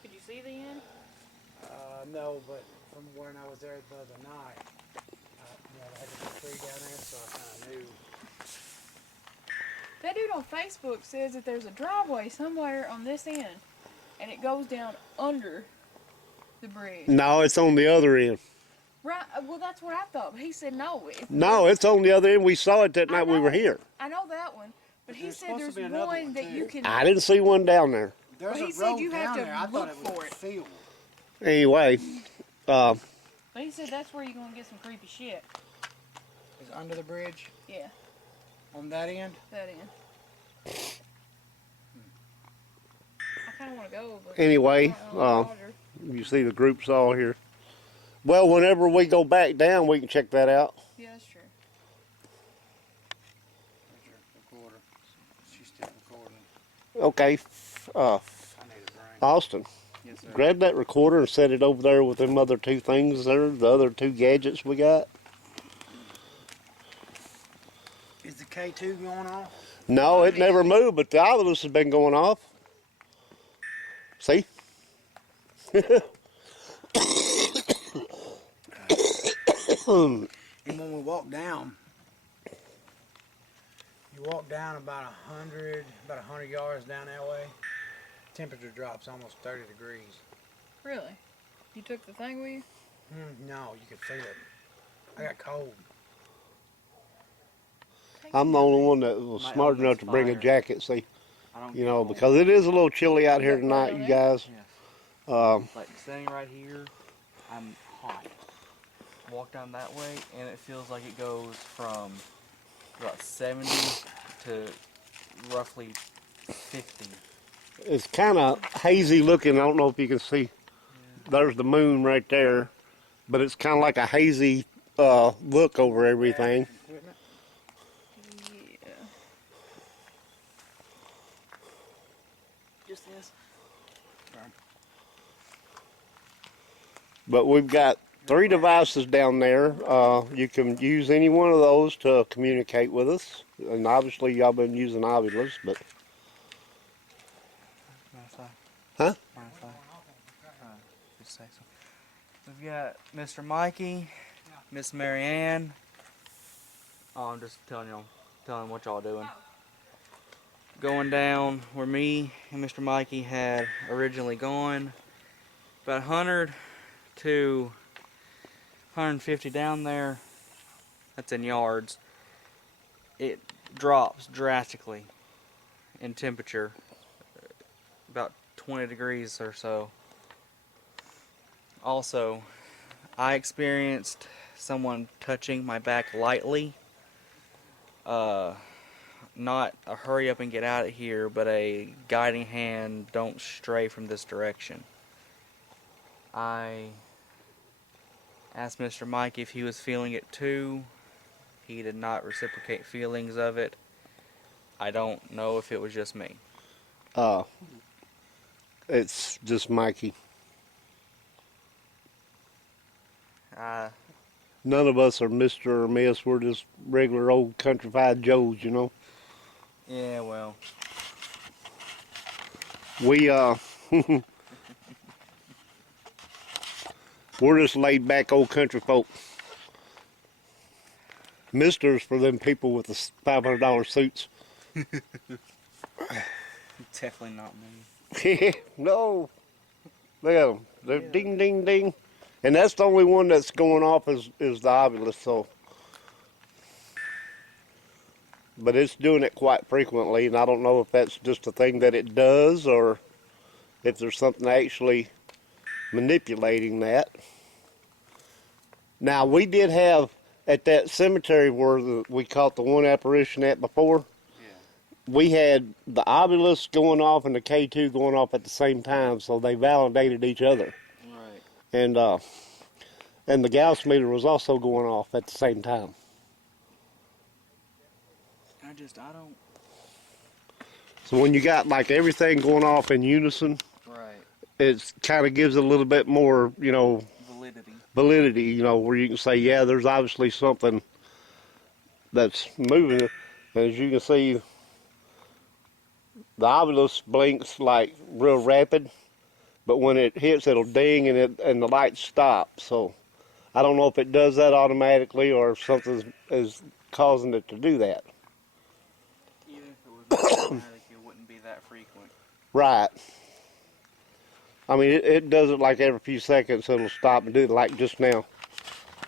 Could you see the end? No, but from when I was there the other night, you know, they had the tree down there, so I kind of knew. That dude on Facebook says that there's a driveway somewhere on this end, and it goes down under the bridge. No, it's on the other end. Right. Well, that's what I thought. But he said no. No, it's on the other end. We saw it that I night we were know. here. I know that one, but he There's said supposed there's to be another one one, that too. you can. I didn't see one down there. There's Well, he a said road you have down to there. I thought it look was for a it. field. Anyway, But he said that's where you're gonna get some creepy shit. Is under the bridge Yeah, on that end. that end. I kind of want to go, but Anyway, I don't know, Roger. you see the groups all here. Well, whenever we go back down, we can check that out. Yeah, that's true. There's your recorder. She's still recording. Okay, I need a drink. Austin, Yes, sir. grab that recorder and set it over there with them other two things there, the other two gadgets we got. Is the K2 going on? No, it never moved, but the ovilus has been going off. See? And when we walk down, you walk down about 100 yards down that way, temperature drops almost 30 degrees. Really? You took the thing with you? No, you could feel it. I got cold. I'm the only one that was My smart enough element's to bring a fire. jacket, see? I don't You get know, cold. because it is a little chilly out here tonight, you guys. Yes. Like standing right here, I'm hot. Walk down that way, and it feels like it goes from about 70 to roughly 50. It's kind of hazy looking. I don't know if you can see. There's the moon right there, but it's kind of like a hazy look over everything. Equipment. Yeah. Just this. But we've got 3 devices down there. You can use any one of those to communicate with us. And obviously y'all been using Ovilus, but Huh? We've got Mr. Mikey, Miss Marianne. Oh, I'm just telling what y'all doing. Going down where me and Mr. Mikey had originally gone. About 100 to 150 down there. That's in yards. It drops drastically in temperature. About 20 degrees or so. Also, I experienced someone touching my back lightly. Not a hurry up and get out of here, but a guiding hand, don't stray from this direction. I asked Mr. Mike if he was feeling it too. He did not reciprocate feelings of it. I don't know if it was just me. it's just Mikey. None of us are Mr. or Miss. We're just regular old countrified Joes, you know. Yeah, well. We we're just laid back old country folk. Misters for them people with the $500 suits. Definitely not me. No. Look at them. They're ding, ding, ding. And that's the only one that's going off is the ovulus, so. But it's doing it quite frequently, and I don't know if that's just a thing that it does or if there's something actually manipulating that. Now, we did have at that cemetery where we caught the one apparition at before, we had the ovulus going off and the K2 going off at the same time, so they validated each other. Right. And the Gauss meter was also going off at the same time. I don't. So when you got like everything going off in unison, Right. it kind of gives it a little bit more, you know, validity, you know, where you can say, yeah, there's obviously something that's moving. As you can see, the ovulus blinks like real rapid, but when it hits, it'll ding and the lights stop. So I don't know if it does that automatically or if something is causing it to do that. Even if it was automatic, it wouldn't be that frequent. Right. I mean, it does it like every few seconds. It'll stop and do it, like just now.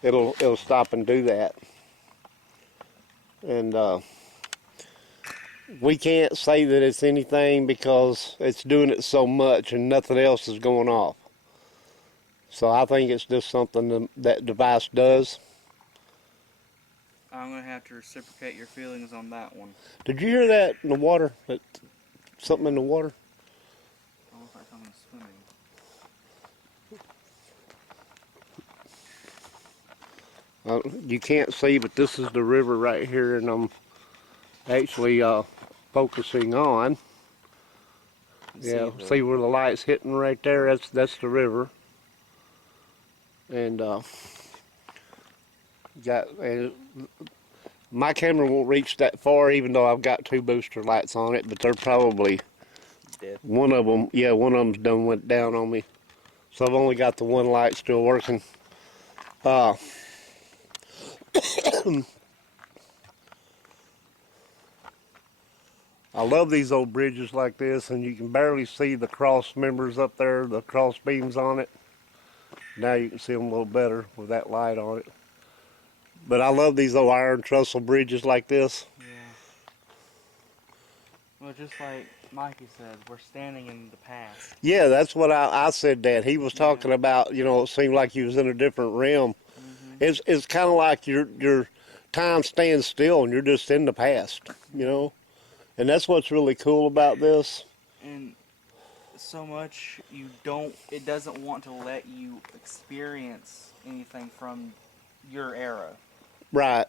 It'll stop and do that. And we can't say that it's anything because it's doing it so much and nothing else is going off. So I think it's just something that device does. I'm going to have to reciprocate your feelings on that one. Did you hear that in the water? Something in the water? I don't know if I'm swimming. You can't see, but this is the river right here, and I'm actually focusing on. Yeah, see where the light's hitting right there? That's the river. And my camera won't reach that far, even though I've got 2 booster lights on it. But they're probably dead. One of them's done went down on me, so I've only got the one light still working. I love these old bridges like this, and you can barely see the cross members up there, the cross beams on it. Now you can see them a little better with that light on it. But I love these old iron trestle bridges like this. Yeah. Well, just like Mikey said, we're standing in the past. Yeah, that's what I said, Dad. He was talking about, you know, it seemed like he was in a different realm. Mm-hmm. It's kind of like your time stands still and you're just in the past, you know? And that's what's really cool about this. And so much it doesn't want to let you experience anything from your era. Right.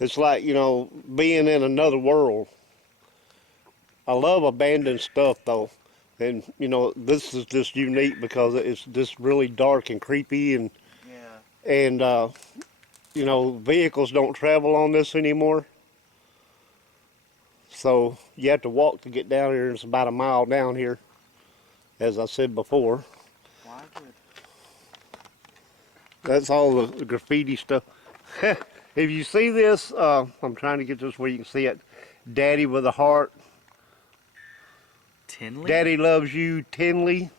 It's like, you know, being in another world. I love abandoned stuff, though. And, you know, this is just unique because it's just really dark and creepy. And, you know, vehicles don't travel on this anymore. So you have to walk to get down here. It's about a mile down here, as I said before. Why good? That's all the graffiti stuff. If you see this, I'm trying to get this where you can see it. Daddy with a heart. Tinley? Daddy loves you, Tinley.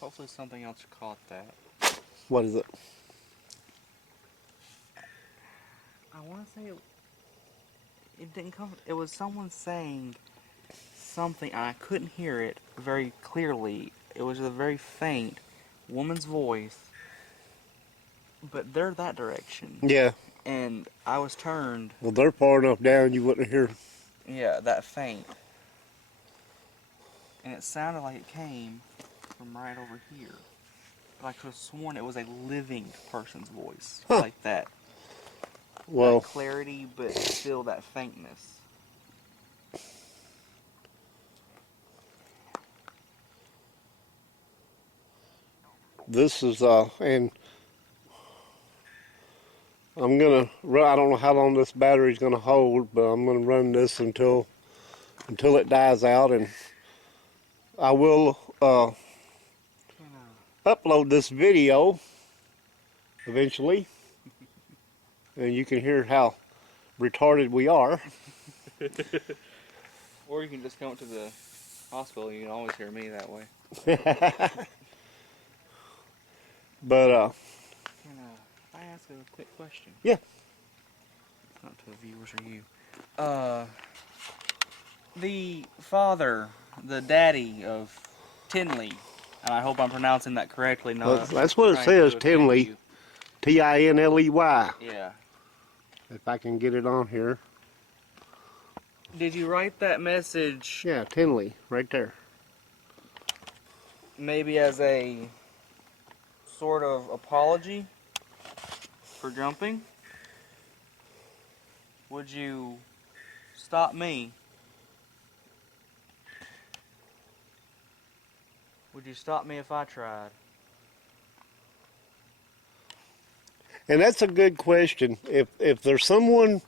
Hopefully something else caught that. What is it? I want to say it didn't come. It was someone saying something, and I couldn't hear it very clearly. It was a very faint woman's voice, but they're that direction. Yeah. And I was turned. Well, they're far enough down you wouldn't hear. Yeah, that faint. And it sounded like it came from right over here. But I could have sworn it was a living person's voice. Huh. Like that. Well, That clarity, but still that faintness. this is and I'm gonna run. I don't know how long this battery's gonna hold, but I'm gonna run this until it dies out, and I will upload this video eventually, and you can hear how retarded we are. Or you can just come up to the hospital. You can always hear me that way. But Can I ask a quick question? Yeah. Not to the viewers or you. The father, the daddy of Tinley, and I hope I'm pronouncing that correctly. that's what it says, Tinley. Tinley. Yeah. If I can get it on here. Did you write that message Yeah, Tinley, right there. maybe as a sort of apology for jumping? Would you stop me? Would you stop me if I tried? And that's a good question. If there's someone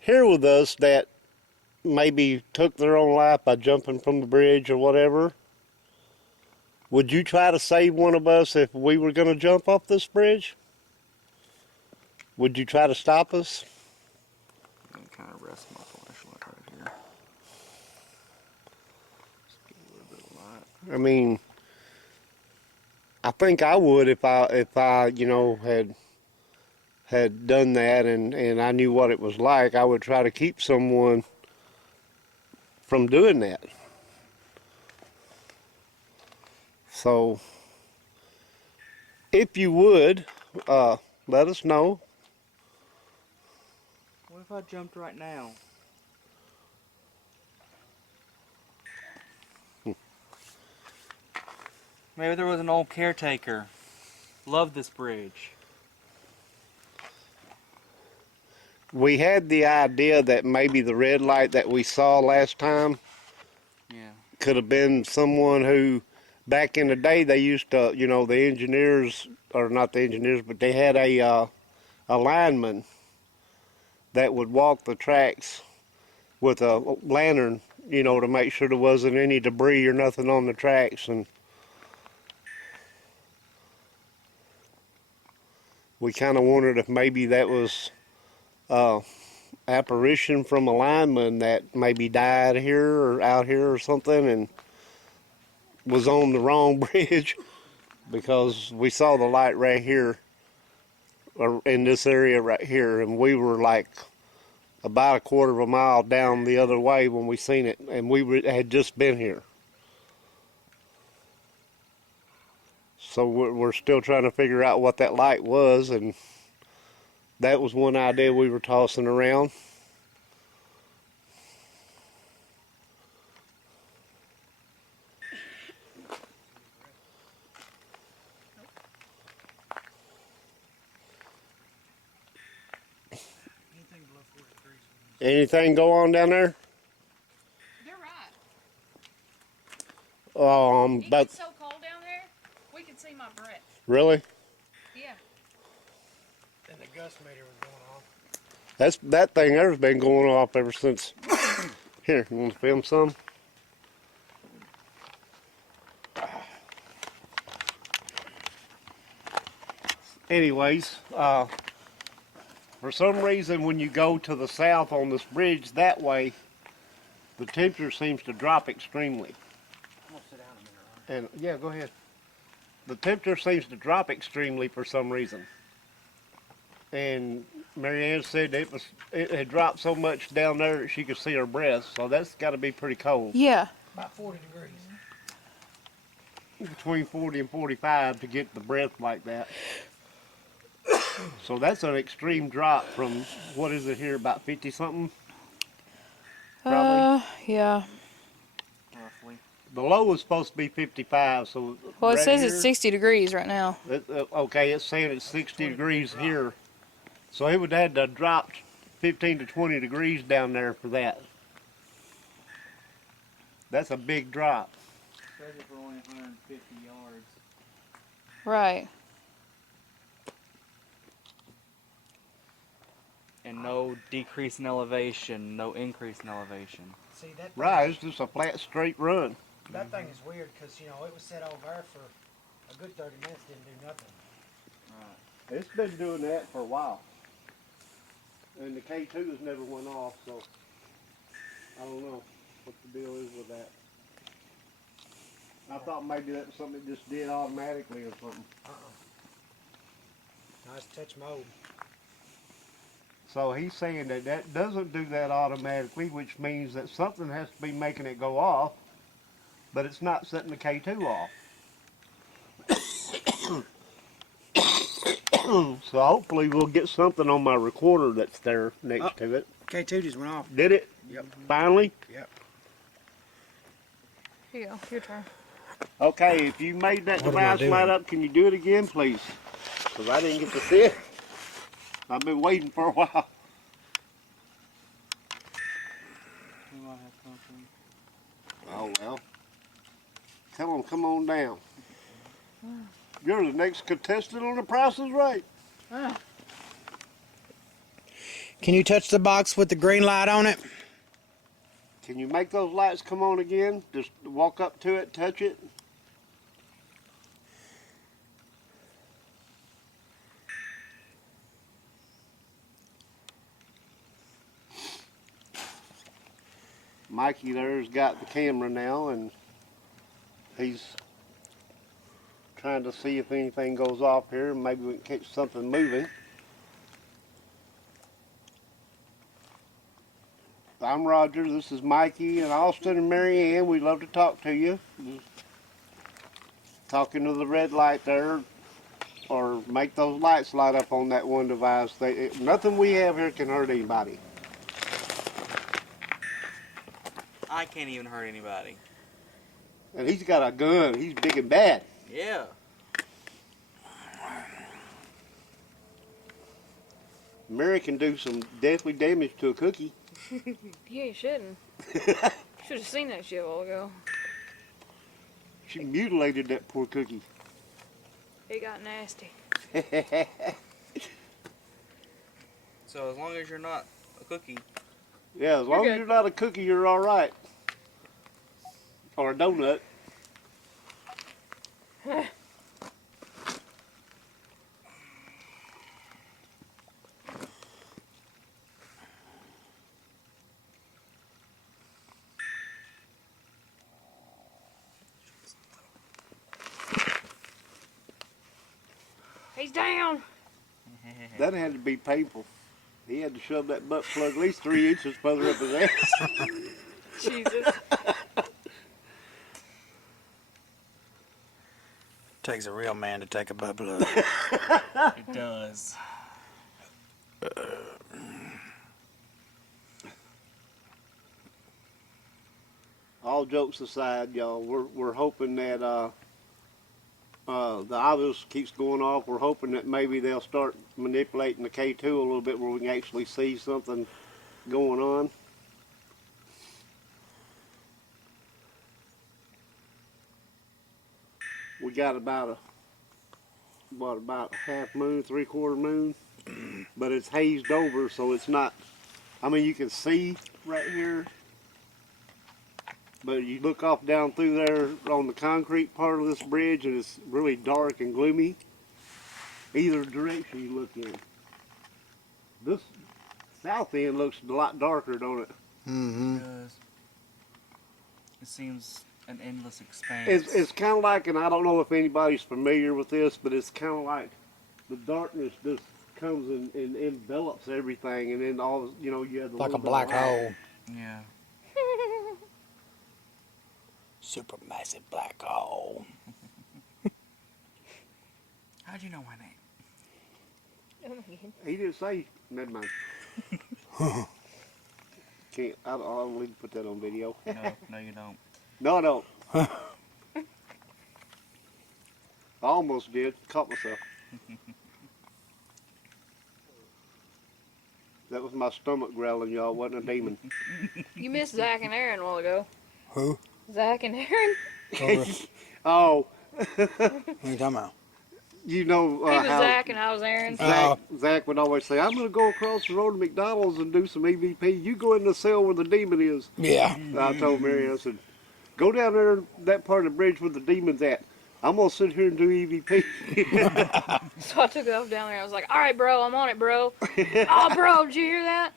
here with us that maybe took their own life by jumping from the bridge or whatever, would you try to save one of us if we were going to jump off this bridge? Would you try to stop us? I'm going to kind of rest my flashlight right here. Just give a little bit of light. I mean, I think I would if I had done that and I knew what it was like. I would try to keep someone from doing that. So, if you would, let us know. What if I jumped right now? Maybe there was an old caretaker. Loved this bridge. We had the idea that maybe the red light that we saw last time Yeah. could have been someone who, back in the day, they used to, the engineers, or not the engineers, but they had a lineman that would walk the tracks with a lantern, to make sure there wasn't any debris or nothing on the tracks. And we kind of wondered if maybe that was apparition from a lineman that maybe died here or out here or something and was on the wrong bridge, because we saw the light right here, or in this area right here, and we were like about a quarter of a mile down the other way when we seen it, and we had just been here. So we're still trying to figure out what that light was, and that was one idea we were tossing around. Anything go on down there? They're right. It But gets so cold down there, we can see my breath. really, Yeah. And the gust meter was going off. that thing there's been going off ever since. Here, you want to film some? Anyways, for some reason when you go to the south on this bridge that way, the temperature seems to drop extremely. I'm gonna sit down a minute, And yeah, go ahead. The temperature seems to drop extremely for some reason. And Marianne said it had dropped so much down there that she could see her breath, so that's got to be pretty cold. Yeah. About 40 degrees. Between 40 and 45 to get the breath like that. So that's an extreme drop from, what is it here, about 50 something? Probably. Yeah. Roughly. The low is supposed to be 55, so. Well, it right says it's here, 60 degrees right now. Okay, it's saying it's 60 degrees here. So it would have to drop 15 to 20 degrees down there for that. That's a big drop. Especially for only 150 yards. Right. And no decrease in elevation, no increase in elevation. See that? Right, it's just a flat, straight run. That thing is weird because you know it was set over there for a good 30 minutes, didn't do nothing. Right. It's been doing that for a while. And the K2 has never went off, so I don't know what the deal is with that. I thought maybe that was something it just did automatically or something. Nice touch mode. So he's saying that that doesn't do that automatically, which means that something has to be making it go off, but it's not setting the K2 off. So hopefully we'll get something on my recorder that's there next to it. K2 just went off. Did it? Yep. Finally? Yep. Here you go. Your turn. Okay, if you made that What am I device light doing? up, can you do it again, please? Because I didn't get to see it. I've been waiting for a while. We might have something. Oh, well. Come on down. You're the next contestant on The Price is Right. Can you touch the box with the green light on it? Can you make those lights come on again? Just walk up to it, touch it. Mikey there's got the camera now, and he's trying to see if anything goes off here. Maybe we can catch something moving. I'm Roger, this is Mikey and Austin and Mary Ann. We'd love to talk to you. Talking to the red light there, or make those lights light up on that one device. Nothing we have here can hurt anybody. I can't even hurt anybody. And he's got a gun. He's big and bad. Yeah. Mary can do some deathly damage to a cookie. Yeah, you shouldn't. Should have seen that shit a while ago. She mutilated that poor cookie. It got nasty. So as long as you're not a cookie. Yeah, as long as good. you're not a cookie, you're all right. Or a donut. He's down. That had to be painful. He had to shove that butt plug at least 3 inches further up his ass. Jesus. Takes a real man to take a butt plug. It does. All jokes aside, y'all, we're hoping that the obvious keeps going off. We're hoping that maybe they'll start manipulating the K2 a little bit where we can actually see something going on. We got about a half moon, 3/4 moon, but it's hazed over, so it's not. I mean, you can see right here, but you look off down through there on the concrete part of this bridge, and it's really dark and gloomy. Either direction you look in. This south end looks a lot darker, don't it? Mm-hmm. It does. It seems an endless expanse. It's kind of like, and I don't know if anybody's familiar with this, but it's kind of like the darkness just comes and envelops everything, and then all, you know, you have the Like a little bit of black light. hole. Yeah. Supermassive black hole. How'd you know my name? He didn't say, never mind. Can't, I don't need to put that on video. No, you don't. No, I almost did. Caught myself. That was my stomach growling, y'all. Wasn't a demon. You missed Zach and Aaron a while ago. Who? Zach and Aaron. Oh, What are you talking about? you know He was how Zach and I was Aaron. Zach would always say, I'm going to go across the road to McDonald's and do some EVP. You go in the cell where the demon is. Yeah. I told Mary, I said, go down there, that part of the bridge where the demon's at. I'm going to sit here and do EVP. So I took off down there. I was like, all right, bro, I'm on it, bro. Oh, bro, did you hear that?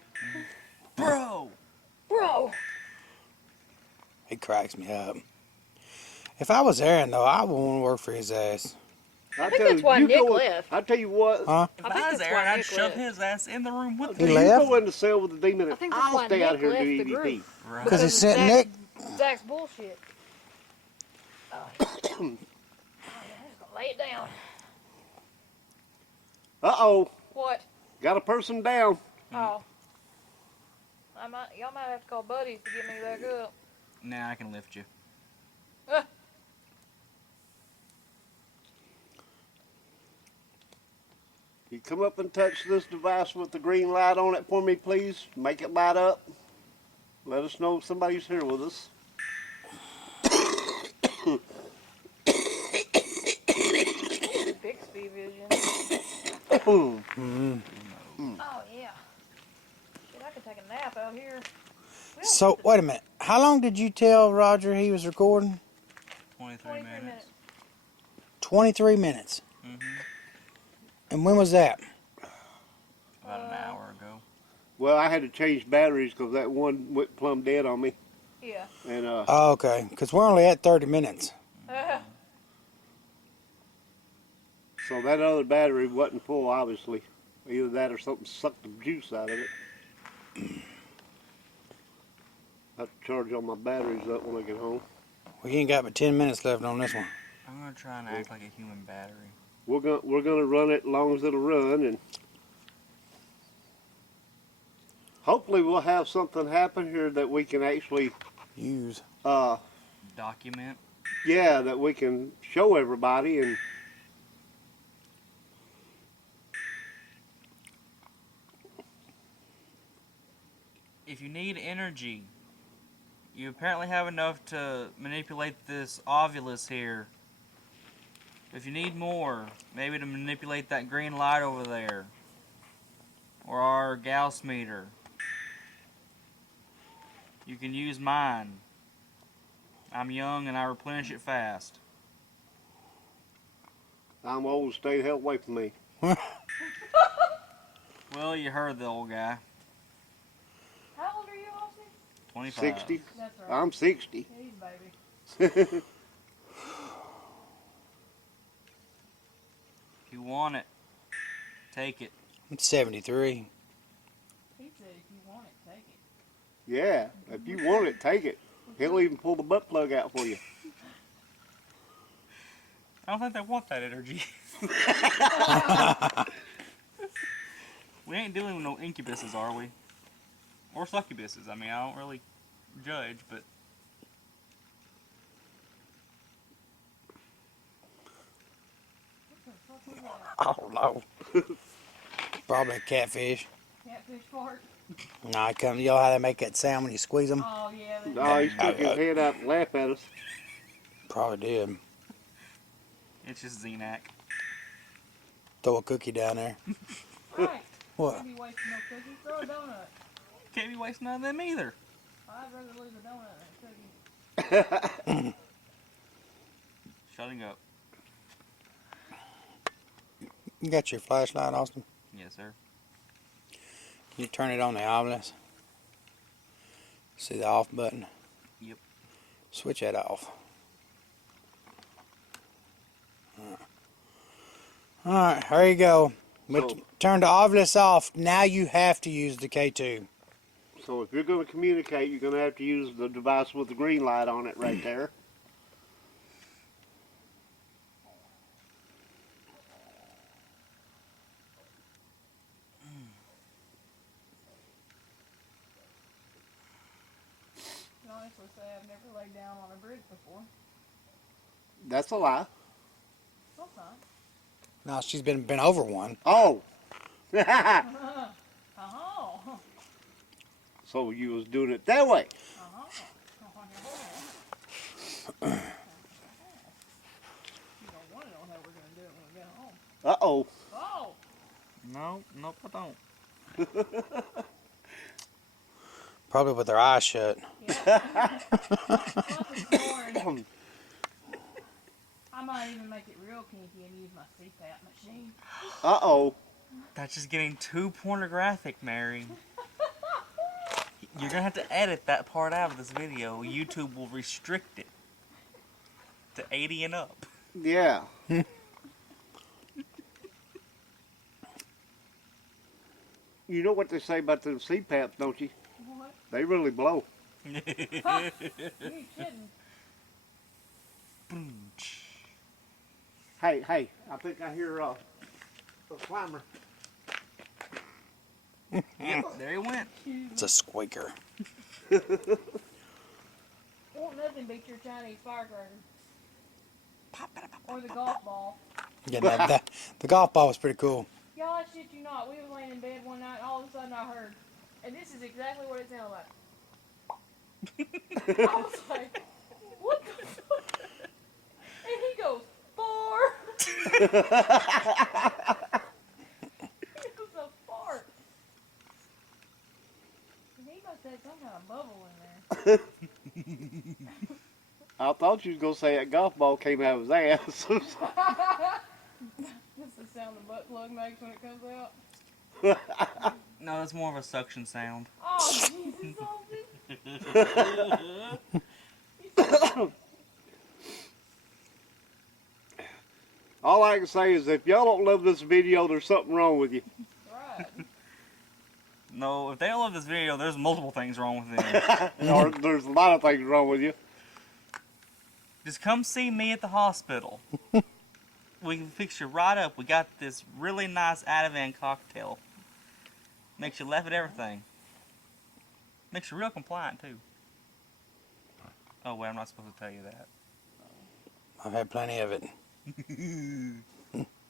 Bro! Bro. He cracks me up. If I was Aaron, though, I wouldn't want to work for his ass. I think tell that's you, why you Nick go, left. I tell you what, Huh? If I I, think was that's Aaron, why I'd Nick shove left. his ass in the room with He me. you left? go in the cell with the demon. I think that's I'll why stay out Nick here and left do the EVP. group. Right. Because he of sent Zach's- Nick. Zach's bullshit. Oh, yeah. Oh, yeah, I'm just gonna lay it down. Uh-oh, What? got a person down. Oh. Y'all might have to call buddies to get me back up. Nah, I can lift you. You come up and touch this device with the green light on it for me, please. Make it light up. Let us know if somebody's here with us. Bixby vision. Boom. Oh, yeah. Shit, I could take a nap out here. We don't So, have to- wait a minute. How long did you tell Roger he was recording? 23 23 minutes. minutes. 23 minutes. And when was that? About an hour ago. Well, I had to change batteries because that one went plumb dead on me. Yeah. And Oh, okay. Because we're only at 30 minutes. so that other battery wasn't full, obviously. Either that or something sucked the juice out of it. I have to charge all my batteries up when I get home. We ain't got but 10 minutes left on this one. I'm gonna try and act like a human battery. We're gonna run it as long as it'll run, and hopefully we'll have something happen here that we can actually, Use. Document. yeah, that we can show everybody. And If you need energy, you apparently have enough to manipulate this ovulus here. If you need more, maybe to manipulate that green light over there. Or our Gauss meter. You can use mine. I'm young and I replenish it fast. I'm old, stay the hell away from me. Well, you heard the old guy. How old are you, Austin? 25. 60. That's right. I'm 60. He's a baby. If you want it, take it. I'm 73. He said if you want it, take it. Yeah, if you want it, take it. He'll even pull the butt plug out for you. I don't think they want that energy. We ain't dealing with no incubuses, are we? Or succubuses. I mean, I don't really judge, but I don't know. Probably a catfish. Catfish fart. Nah, come. You know how they make that sound when you squeeze them? Oh, yeah. They Oh, he stuck his head out and laughed at us. Probably did. it's just Xenac. Throw a cookie down there. Right. What? Can't be wasting no cookies. Throw a donut. Can't be wasting none of them either. I'd rather lose a donut than a cookie. Shutting up. You got your flashlight, Austin? Yes, sir. Can you turn it on the obelisk? See the off button? Yep. Switch that off. Alright, here you go. But So- turn the obelisk off. Now you have to use the K2. So if you're going to communicate, you're going to have to use the device with the green light on it right there. You honestly say I've never laid down on a bridge before. That's a lie. Sometimes. No, she's been over one. Oh. Oh. So you was doing it that way. You don't want to know how we're going to do it when we get home. Uh-oh. Oh. No, nope, I don't. Probably with her eyes shut. Yeah. I might even make it real kinky and use my CPAP machine. Uh-oh. That's just getting too pornographic, Mary. You're gonna have to edit that part out of this video. YouTube will restrict it to 80 and up. Yeah. You know what they say about them CPAPs, don't you? What? They really blow. You kidding? Hey, I think I hear a climber. Yep, there he went. It's a squeaker. Won't nothing beat your Chinese firecracker. Or the golf ball. Yeah, the golf ball was pretty cool. Y'all, I shit you not. We was laying in bed one night and all of a sudden I heard, and this is exactly what it sounded like. I was like, what the fuck? And he goes, 4. It was a fart. And he must have had some kind of bubble in there. I thought you was going to say that golf ball came out of his ass. That's the sound the butt plug makes when it comes out. No, that's more of a suction sound. Oh, Jesus, Alvin. All I can say is if y'all don't love this video, there's something wrong with you. Right. No, if they don't love this video, there's multiple things wrong with them. Or there's a lot of things wrong with you. Just come see me at the hospital. We can fix you right up. We got this really nice Ativan cocktail. Makes you laugh at everything. Makes you real compliant, too. Oh, wait, I'm not supposed to tell you that. I've had plenty of it.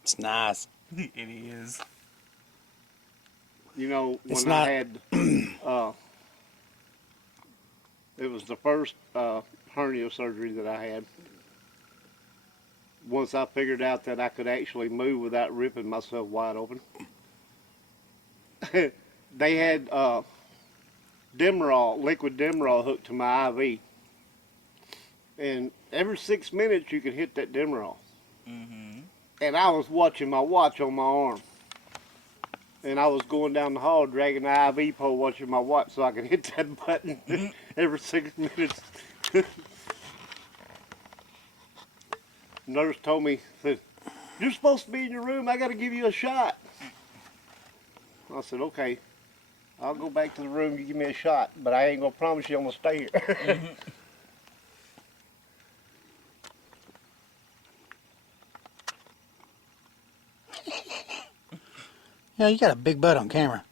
It's nice. It is. You know, It's when not- I had, it was the first hernia surgery that I had. Once I figured out that I could actually move without ripping myself wide open. They had Demerol, liquid Demerol hooked to my IV. And every 6 minutes you could hit that Demerol. Mm-hmm. And I was watching my watch on my arm. And I was going down the hall dragging the IV pole watching my watch so I could hit that button every 6 minutes. Nurse told me, said, "You're supposed to be in your room. I got to give you a shot." I said, "Okay, I'll go back to the room. You give me a shot, but I ain't gonna promise you I'm gonna stay here." Yeah, you got a big butt on camera.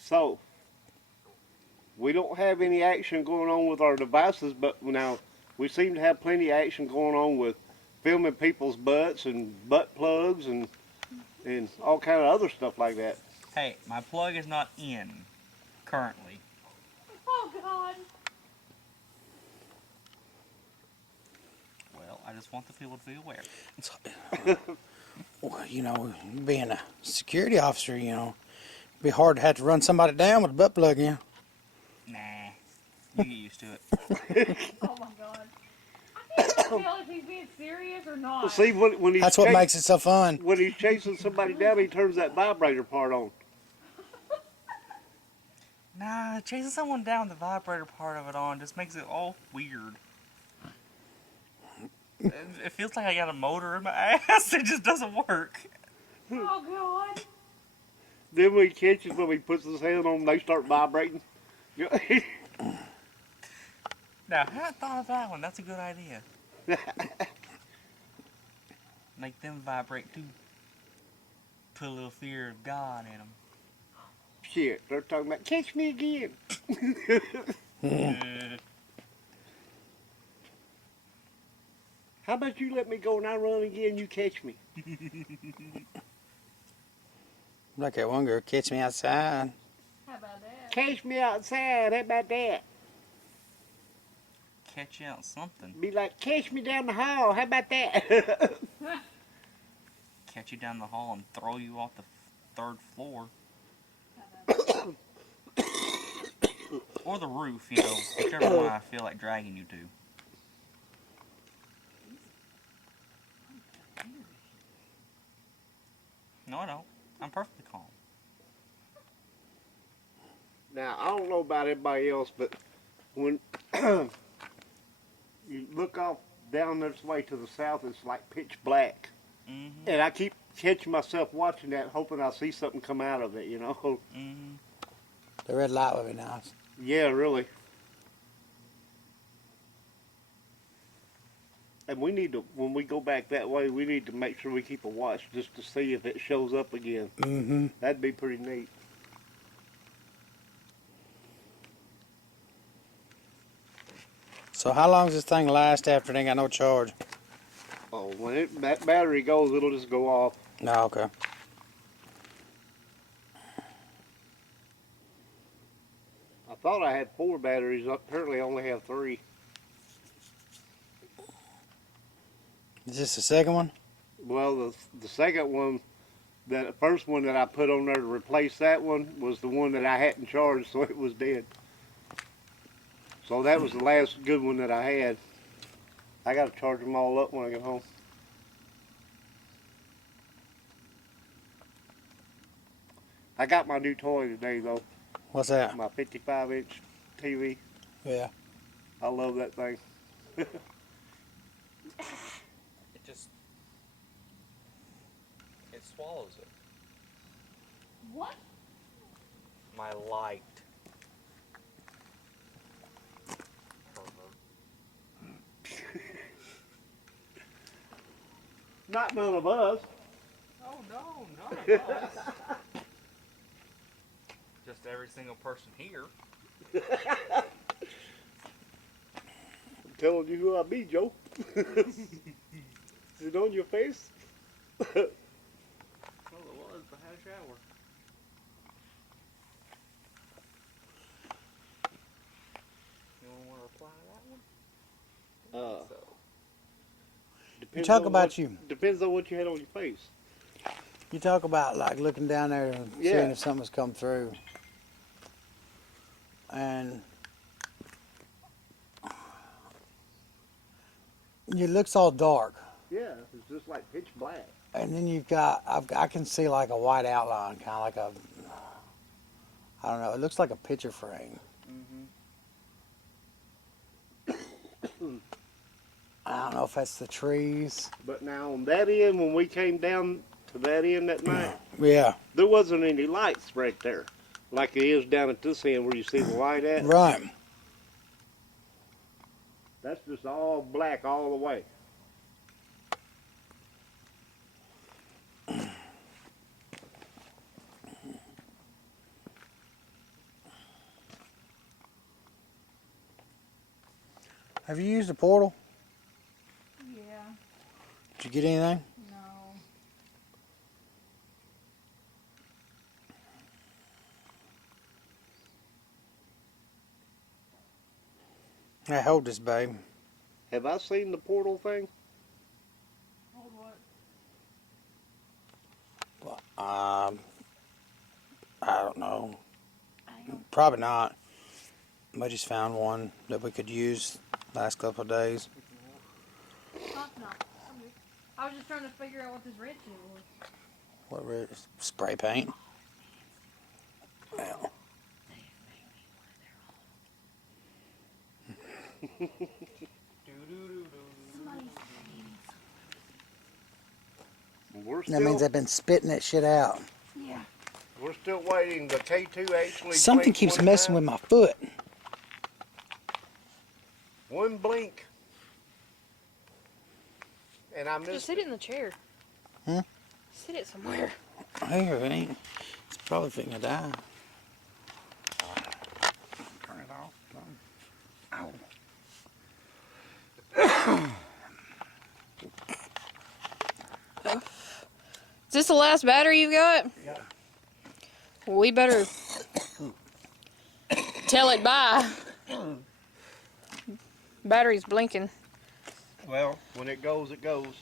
So, we don't have any action going on with our devices, but now we seem to have plenty of action going on with filming people's butts and butt plugs and all kind of other stuff like that. Hey, my plug is not in currently. Oh, God. Well, I just want the people to be aware. Well, you know, being a security officer, you know, it'd be hard to have to run somebody down with a butt plug in. Nah, you get used to it. Oh, my God. I can't tell if he's being serious or not. See, when he's That's what makes it so fun. when he's chasing somebody down, he turns that vibrator part on. Nah, chasing someone down with the vibrator part of it on just makes it all weird. It feels like I got a motor in my ass. It just doesn't work. Oh, God. Then when he catches them, he puts his hand on them, they start vibrating. Now, I hadn't thought of that one. That's a good idea. Make them vibrate too. Put a little fear of God in them. Shit, they're talking about catch me again. How about you let me go and I run again, you catch me? Like that one girl, catch me outside. How about that? Catch me outside, how about that? Catch you out something. Be like, catch me down the hall, how about that? Catch you down the hall and throw you off the third floor. Or the roof, you know, whichever one I feel like dragging you to. No, I don't. I'm perfectly calm. Now, I don't know about everybody else, but when you look off down this way to the south, it's like pitch black. Mm-hmm. And I keep catching myself watching that, hoping I'll see something come out of it, you know? Mm-hmm. The red light would be nice. Yeah, really. And we need to, when we go back that way, we need to make sure we keep a watch just to see if it shows up again. Mm-hmm. That'd be pretty neat. So how long does this thing last after it ain't got no charge? Oh, when that battery goes, it'll just go off. No, okay. I thought I had 4 batteries. Apparently I only have 3. Is this the second one? Well, the second one, the first one that I put on there to replace that one was the one that I hadn't charged, so it was dead. So that was the last good one that I had. I got to charge them all up when I get home. I got my new toy today, though. What's that? My 55-inch TV. Yeah. I love that thing. It just... It swallows it. What? My light. Not none of us. Oh no, none of us. Just every single person here. I'm telling you who I be, Joe. Is it on your face? Well, it was, but I had a shower. You want to reply to that one? Uh, So. Depends talk on about what, you. Depends on what you had on your face. You talk about like looking down there and Yeah. seeing if something's come through. And it looks all dark. Yeah, it's just like pitch black. And then you've got, I can see like a white outline, kind of like a, I don't know, it looks like a picture frame. I don't know if that's the trees. But now on that end, when we came down to that end that night, Yeah, there wasn't any lights right there. Like it is down at this end where you see the light at. right. That's just all black all the way. Have you used the portal? Yeah. Did you get anything? No. I hold this, babe. Have I seen the portal thing? Hold what? I don't know. Probably not. I just found one that we could use last couple of days. Huh? No. I'm good. I was just trying to figure out what this red shit was. What red? Spray paint. Yeah. We're That means I've been spitting that shit out. Yeah. We're still waiting. The K2 actually Something blinked keeps one messing time. with my foot. One blink. And I Just missed sit it. in the chair. Sit it somewhere. Here, it ain't. It's probably fitting to die. Turn it off. Ow. Is this the last battery you got? Yeah. Well, we better tell it bye. Battery's blinking. Well, when it goes, it goes.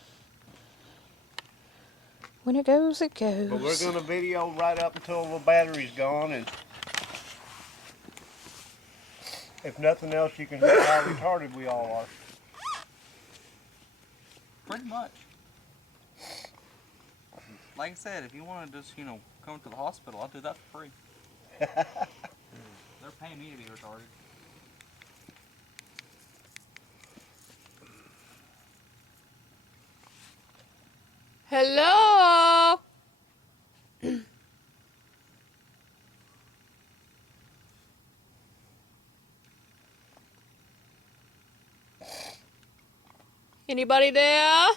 When it goes, it goes. But we're gonna video right up until the battery's gone, and if nothing else, you can hear how retarded we all are. Pretty much. Like I said, if you want to just, come to the hospital, I'll do that for free. They're paying me to be retarded. Hello? Anybody there?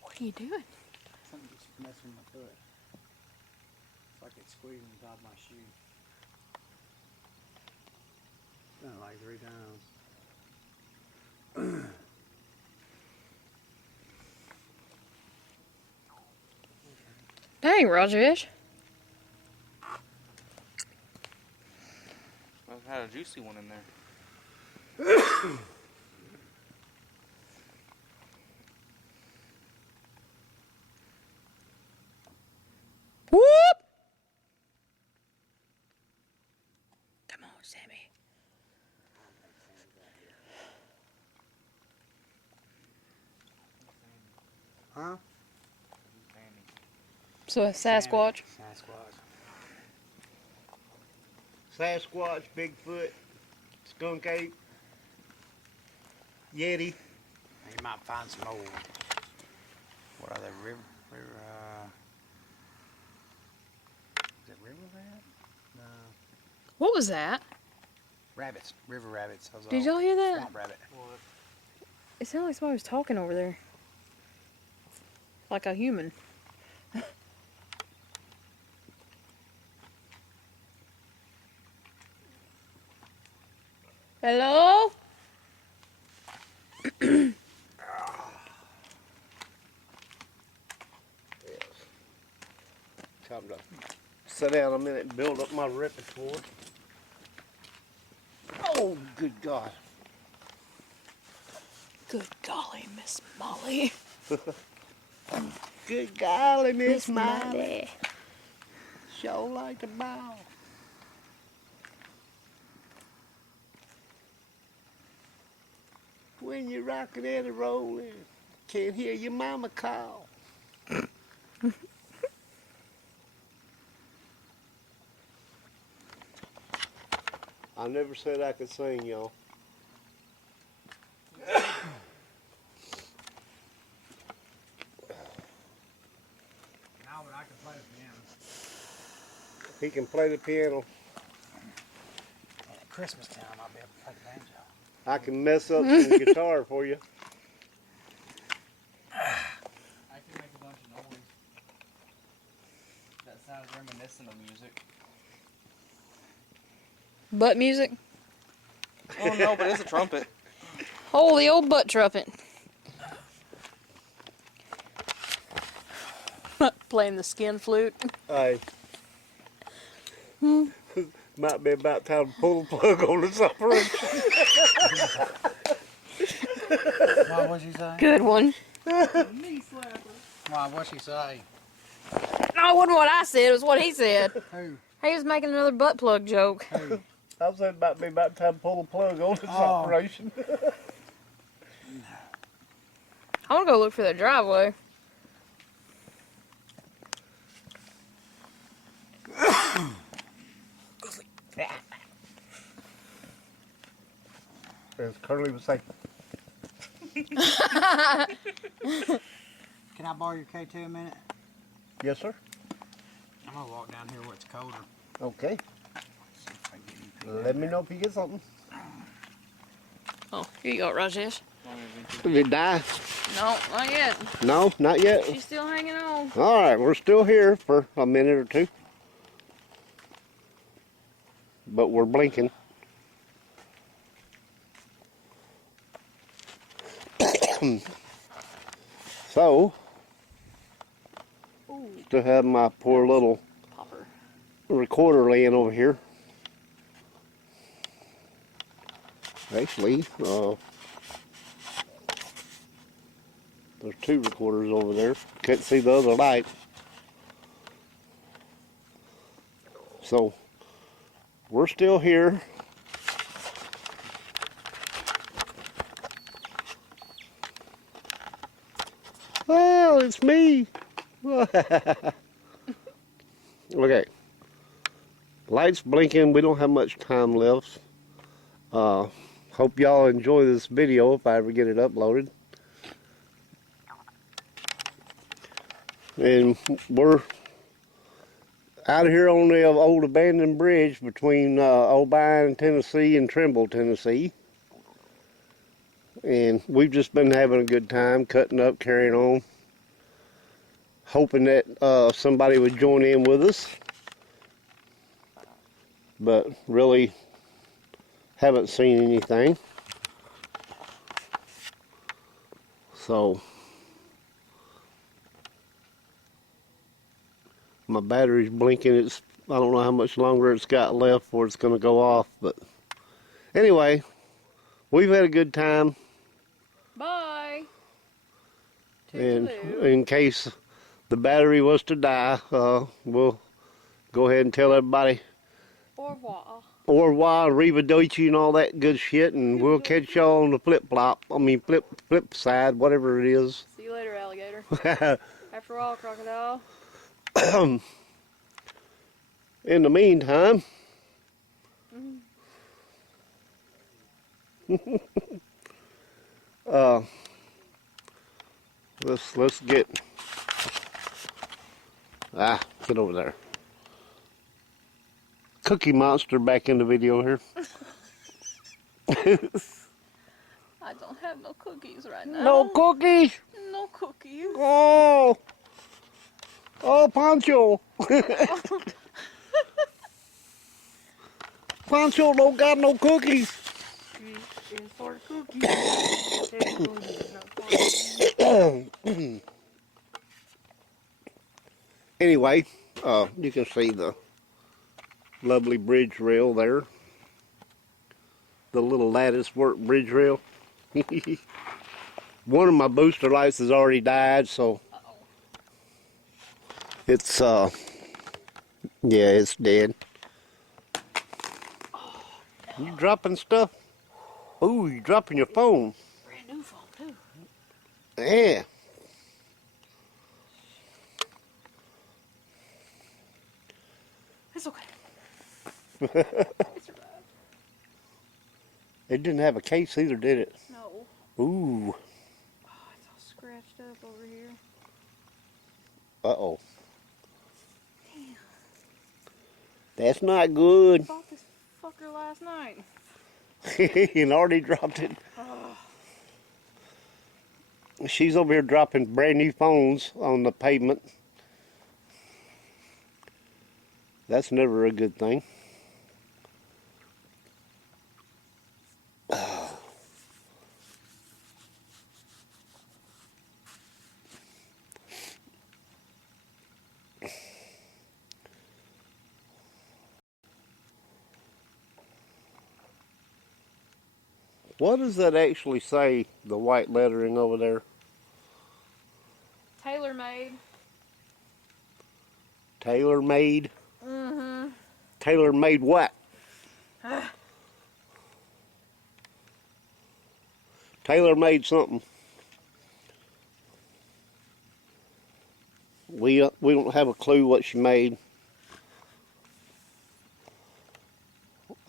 What are you doing? Something just messing with my foot. It's like it's squeezing the top of my shoe. Done it like 3 times. Dang, Rajesh. I've had a juicy one in there. Whoop! Come on, Sammy. Huh? So a Sasquatch. Sasquatch. Sasquatch, Bigfoot, skunk ape, Yeti. You might find some old. What are they? River. Is it river rat? No. What was that? Rabbits. River rabbits. Those Did old y'all hear that? Swamp rabbit. It sounded like somebody was talking over there. Like a human. Hello? Time to sit down a minute and build up my repertoire. Oh, good God. Good golly, Miss Molly. Good golly, Miss Molly. Sure like the ball. When you're rocking and a rolling, can't hear your mama call. I never said I could sing, y'all. Now I can play the piano. He can play the piano. At Christmas time, I'll be able to play the banjo. I can mess up some guitar for you. I can make a bunch of noise. That sounds reminiscent of music. Butt music? Oh no, but it's a trumpet. Oh, the old butt trumpet. Playing the skin flute. Hey. Might be about time to pull the plug on this operation. Why, what'd she say? Good one. Why, what'd she say? No, it wasn't what I said. It was what he said. Who? He was making another butt plug joke. Who? I was saying about be about time to pull the plug on this Oh. operation. I want to go look for the driveway. as Curly would say. Can I borrow your K2 a minute? Yes, sir. I'm gonna walk down here where it's colder. Okay. See if I can get anything Let down me there. know if you get something. Oh, here you go, Rajesh. Did it die? No, not yet. No, not yet. She's still hanging on. All right, we're still here for a minute or two. But we're blinking. So, Ooh, still have my poor little popper. recorder laying over here. Actually, there's two recorders over there. Can't see the other light. So, we're still here. Oh, it's me. Okay. Lights blinking. We don't have much time left. Hope y'all enjoy this video if I ever get it uploaded. And we're out here on the old abandoned bridge between Obion, Tennessee and Tremble, Tennessee. And we've just been having a good time, cutting up, carrying on. Hoping that somebody would join in with us. But really haven't seen anything. So my battery's blinking. I don't know how much longer it's got left before it's going to go off. But anyway, we've had a good time. Bye. And Toodaloo. in case the battery was to die, we'll go ahead and tell everybody Au revoir. au revoir, arrivederci, and all that good shit, and we'll catch y'all on the flip side, whatever it is. See you later, alligator. After all, crocodile. In the meantime, let's get over there. Cookie Monster back in the video here. I don't have no cookies right now. No cookies. No cookies. Oh, Pancho. Pancho don't got no cookies. It's for cookies. It's not for cookies. Anyway, you can see the lovely bridge rail there. The little lattice work bridge rail. One of my booster lights has already died, so it's yeah, it's dead. You dropping stuff? Ooh, you dropping your phone. Brand new phone, too. Yeah. It's okay. It survived. It didn't have a case either, did it? No. Ooh. Oh, it's all scratched up over here. Uh-oh. That's not good. I bought this fucker last night. And already dropped it. Oh. She's over here dropping brand new phones on the pavement. That's never a good thing. What does that actually say, the white lettering over there? Tailor made. Tailor made? Mm-hmm. Tailor made what? Tailor made something. We don't have a clue what she made.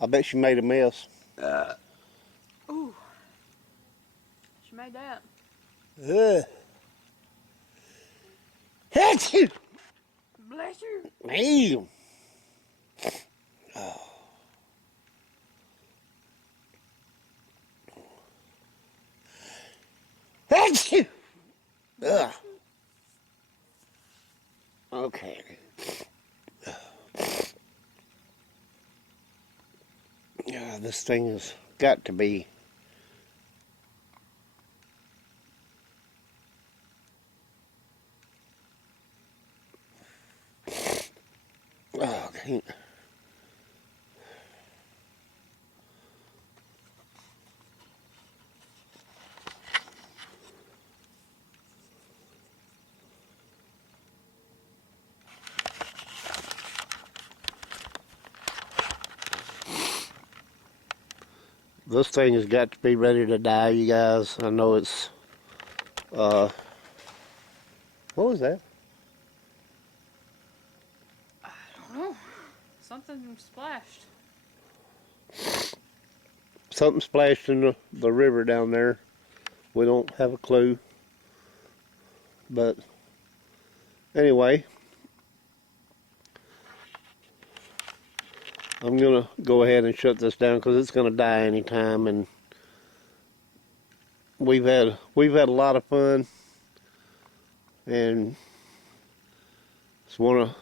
I bet she made a mess. Ooh. made that? Achoo! Bless you. Damn. Achoo! Ugh. Okay. Yeah, this thing has got to be. Oh, I can't. This thing has got to be ready to die, you guys. I know it's, what was that? I don't know. Something splashed. Something splashed in the river down there. We don't have a clue. But anyway, I'm gonna go ahead and shut this down because it's gonna die anytime, and we've had a lot of fun, and just want to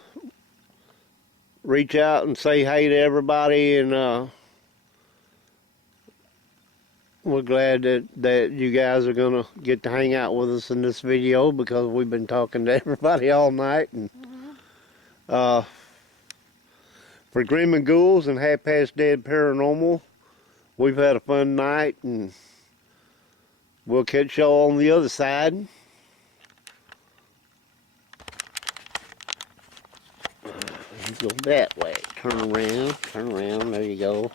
reach out and say hey to everybody, and we're glad that you guys are gonna get to hang out with us in this video because we've been talking to everybody all night, and for Grim and Ghouls and Half Past Dead Paranormal, we've had a fun night, and we'll catch y'all on the other side. Go that way. Turn around, there you go.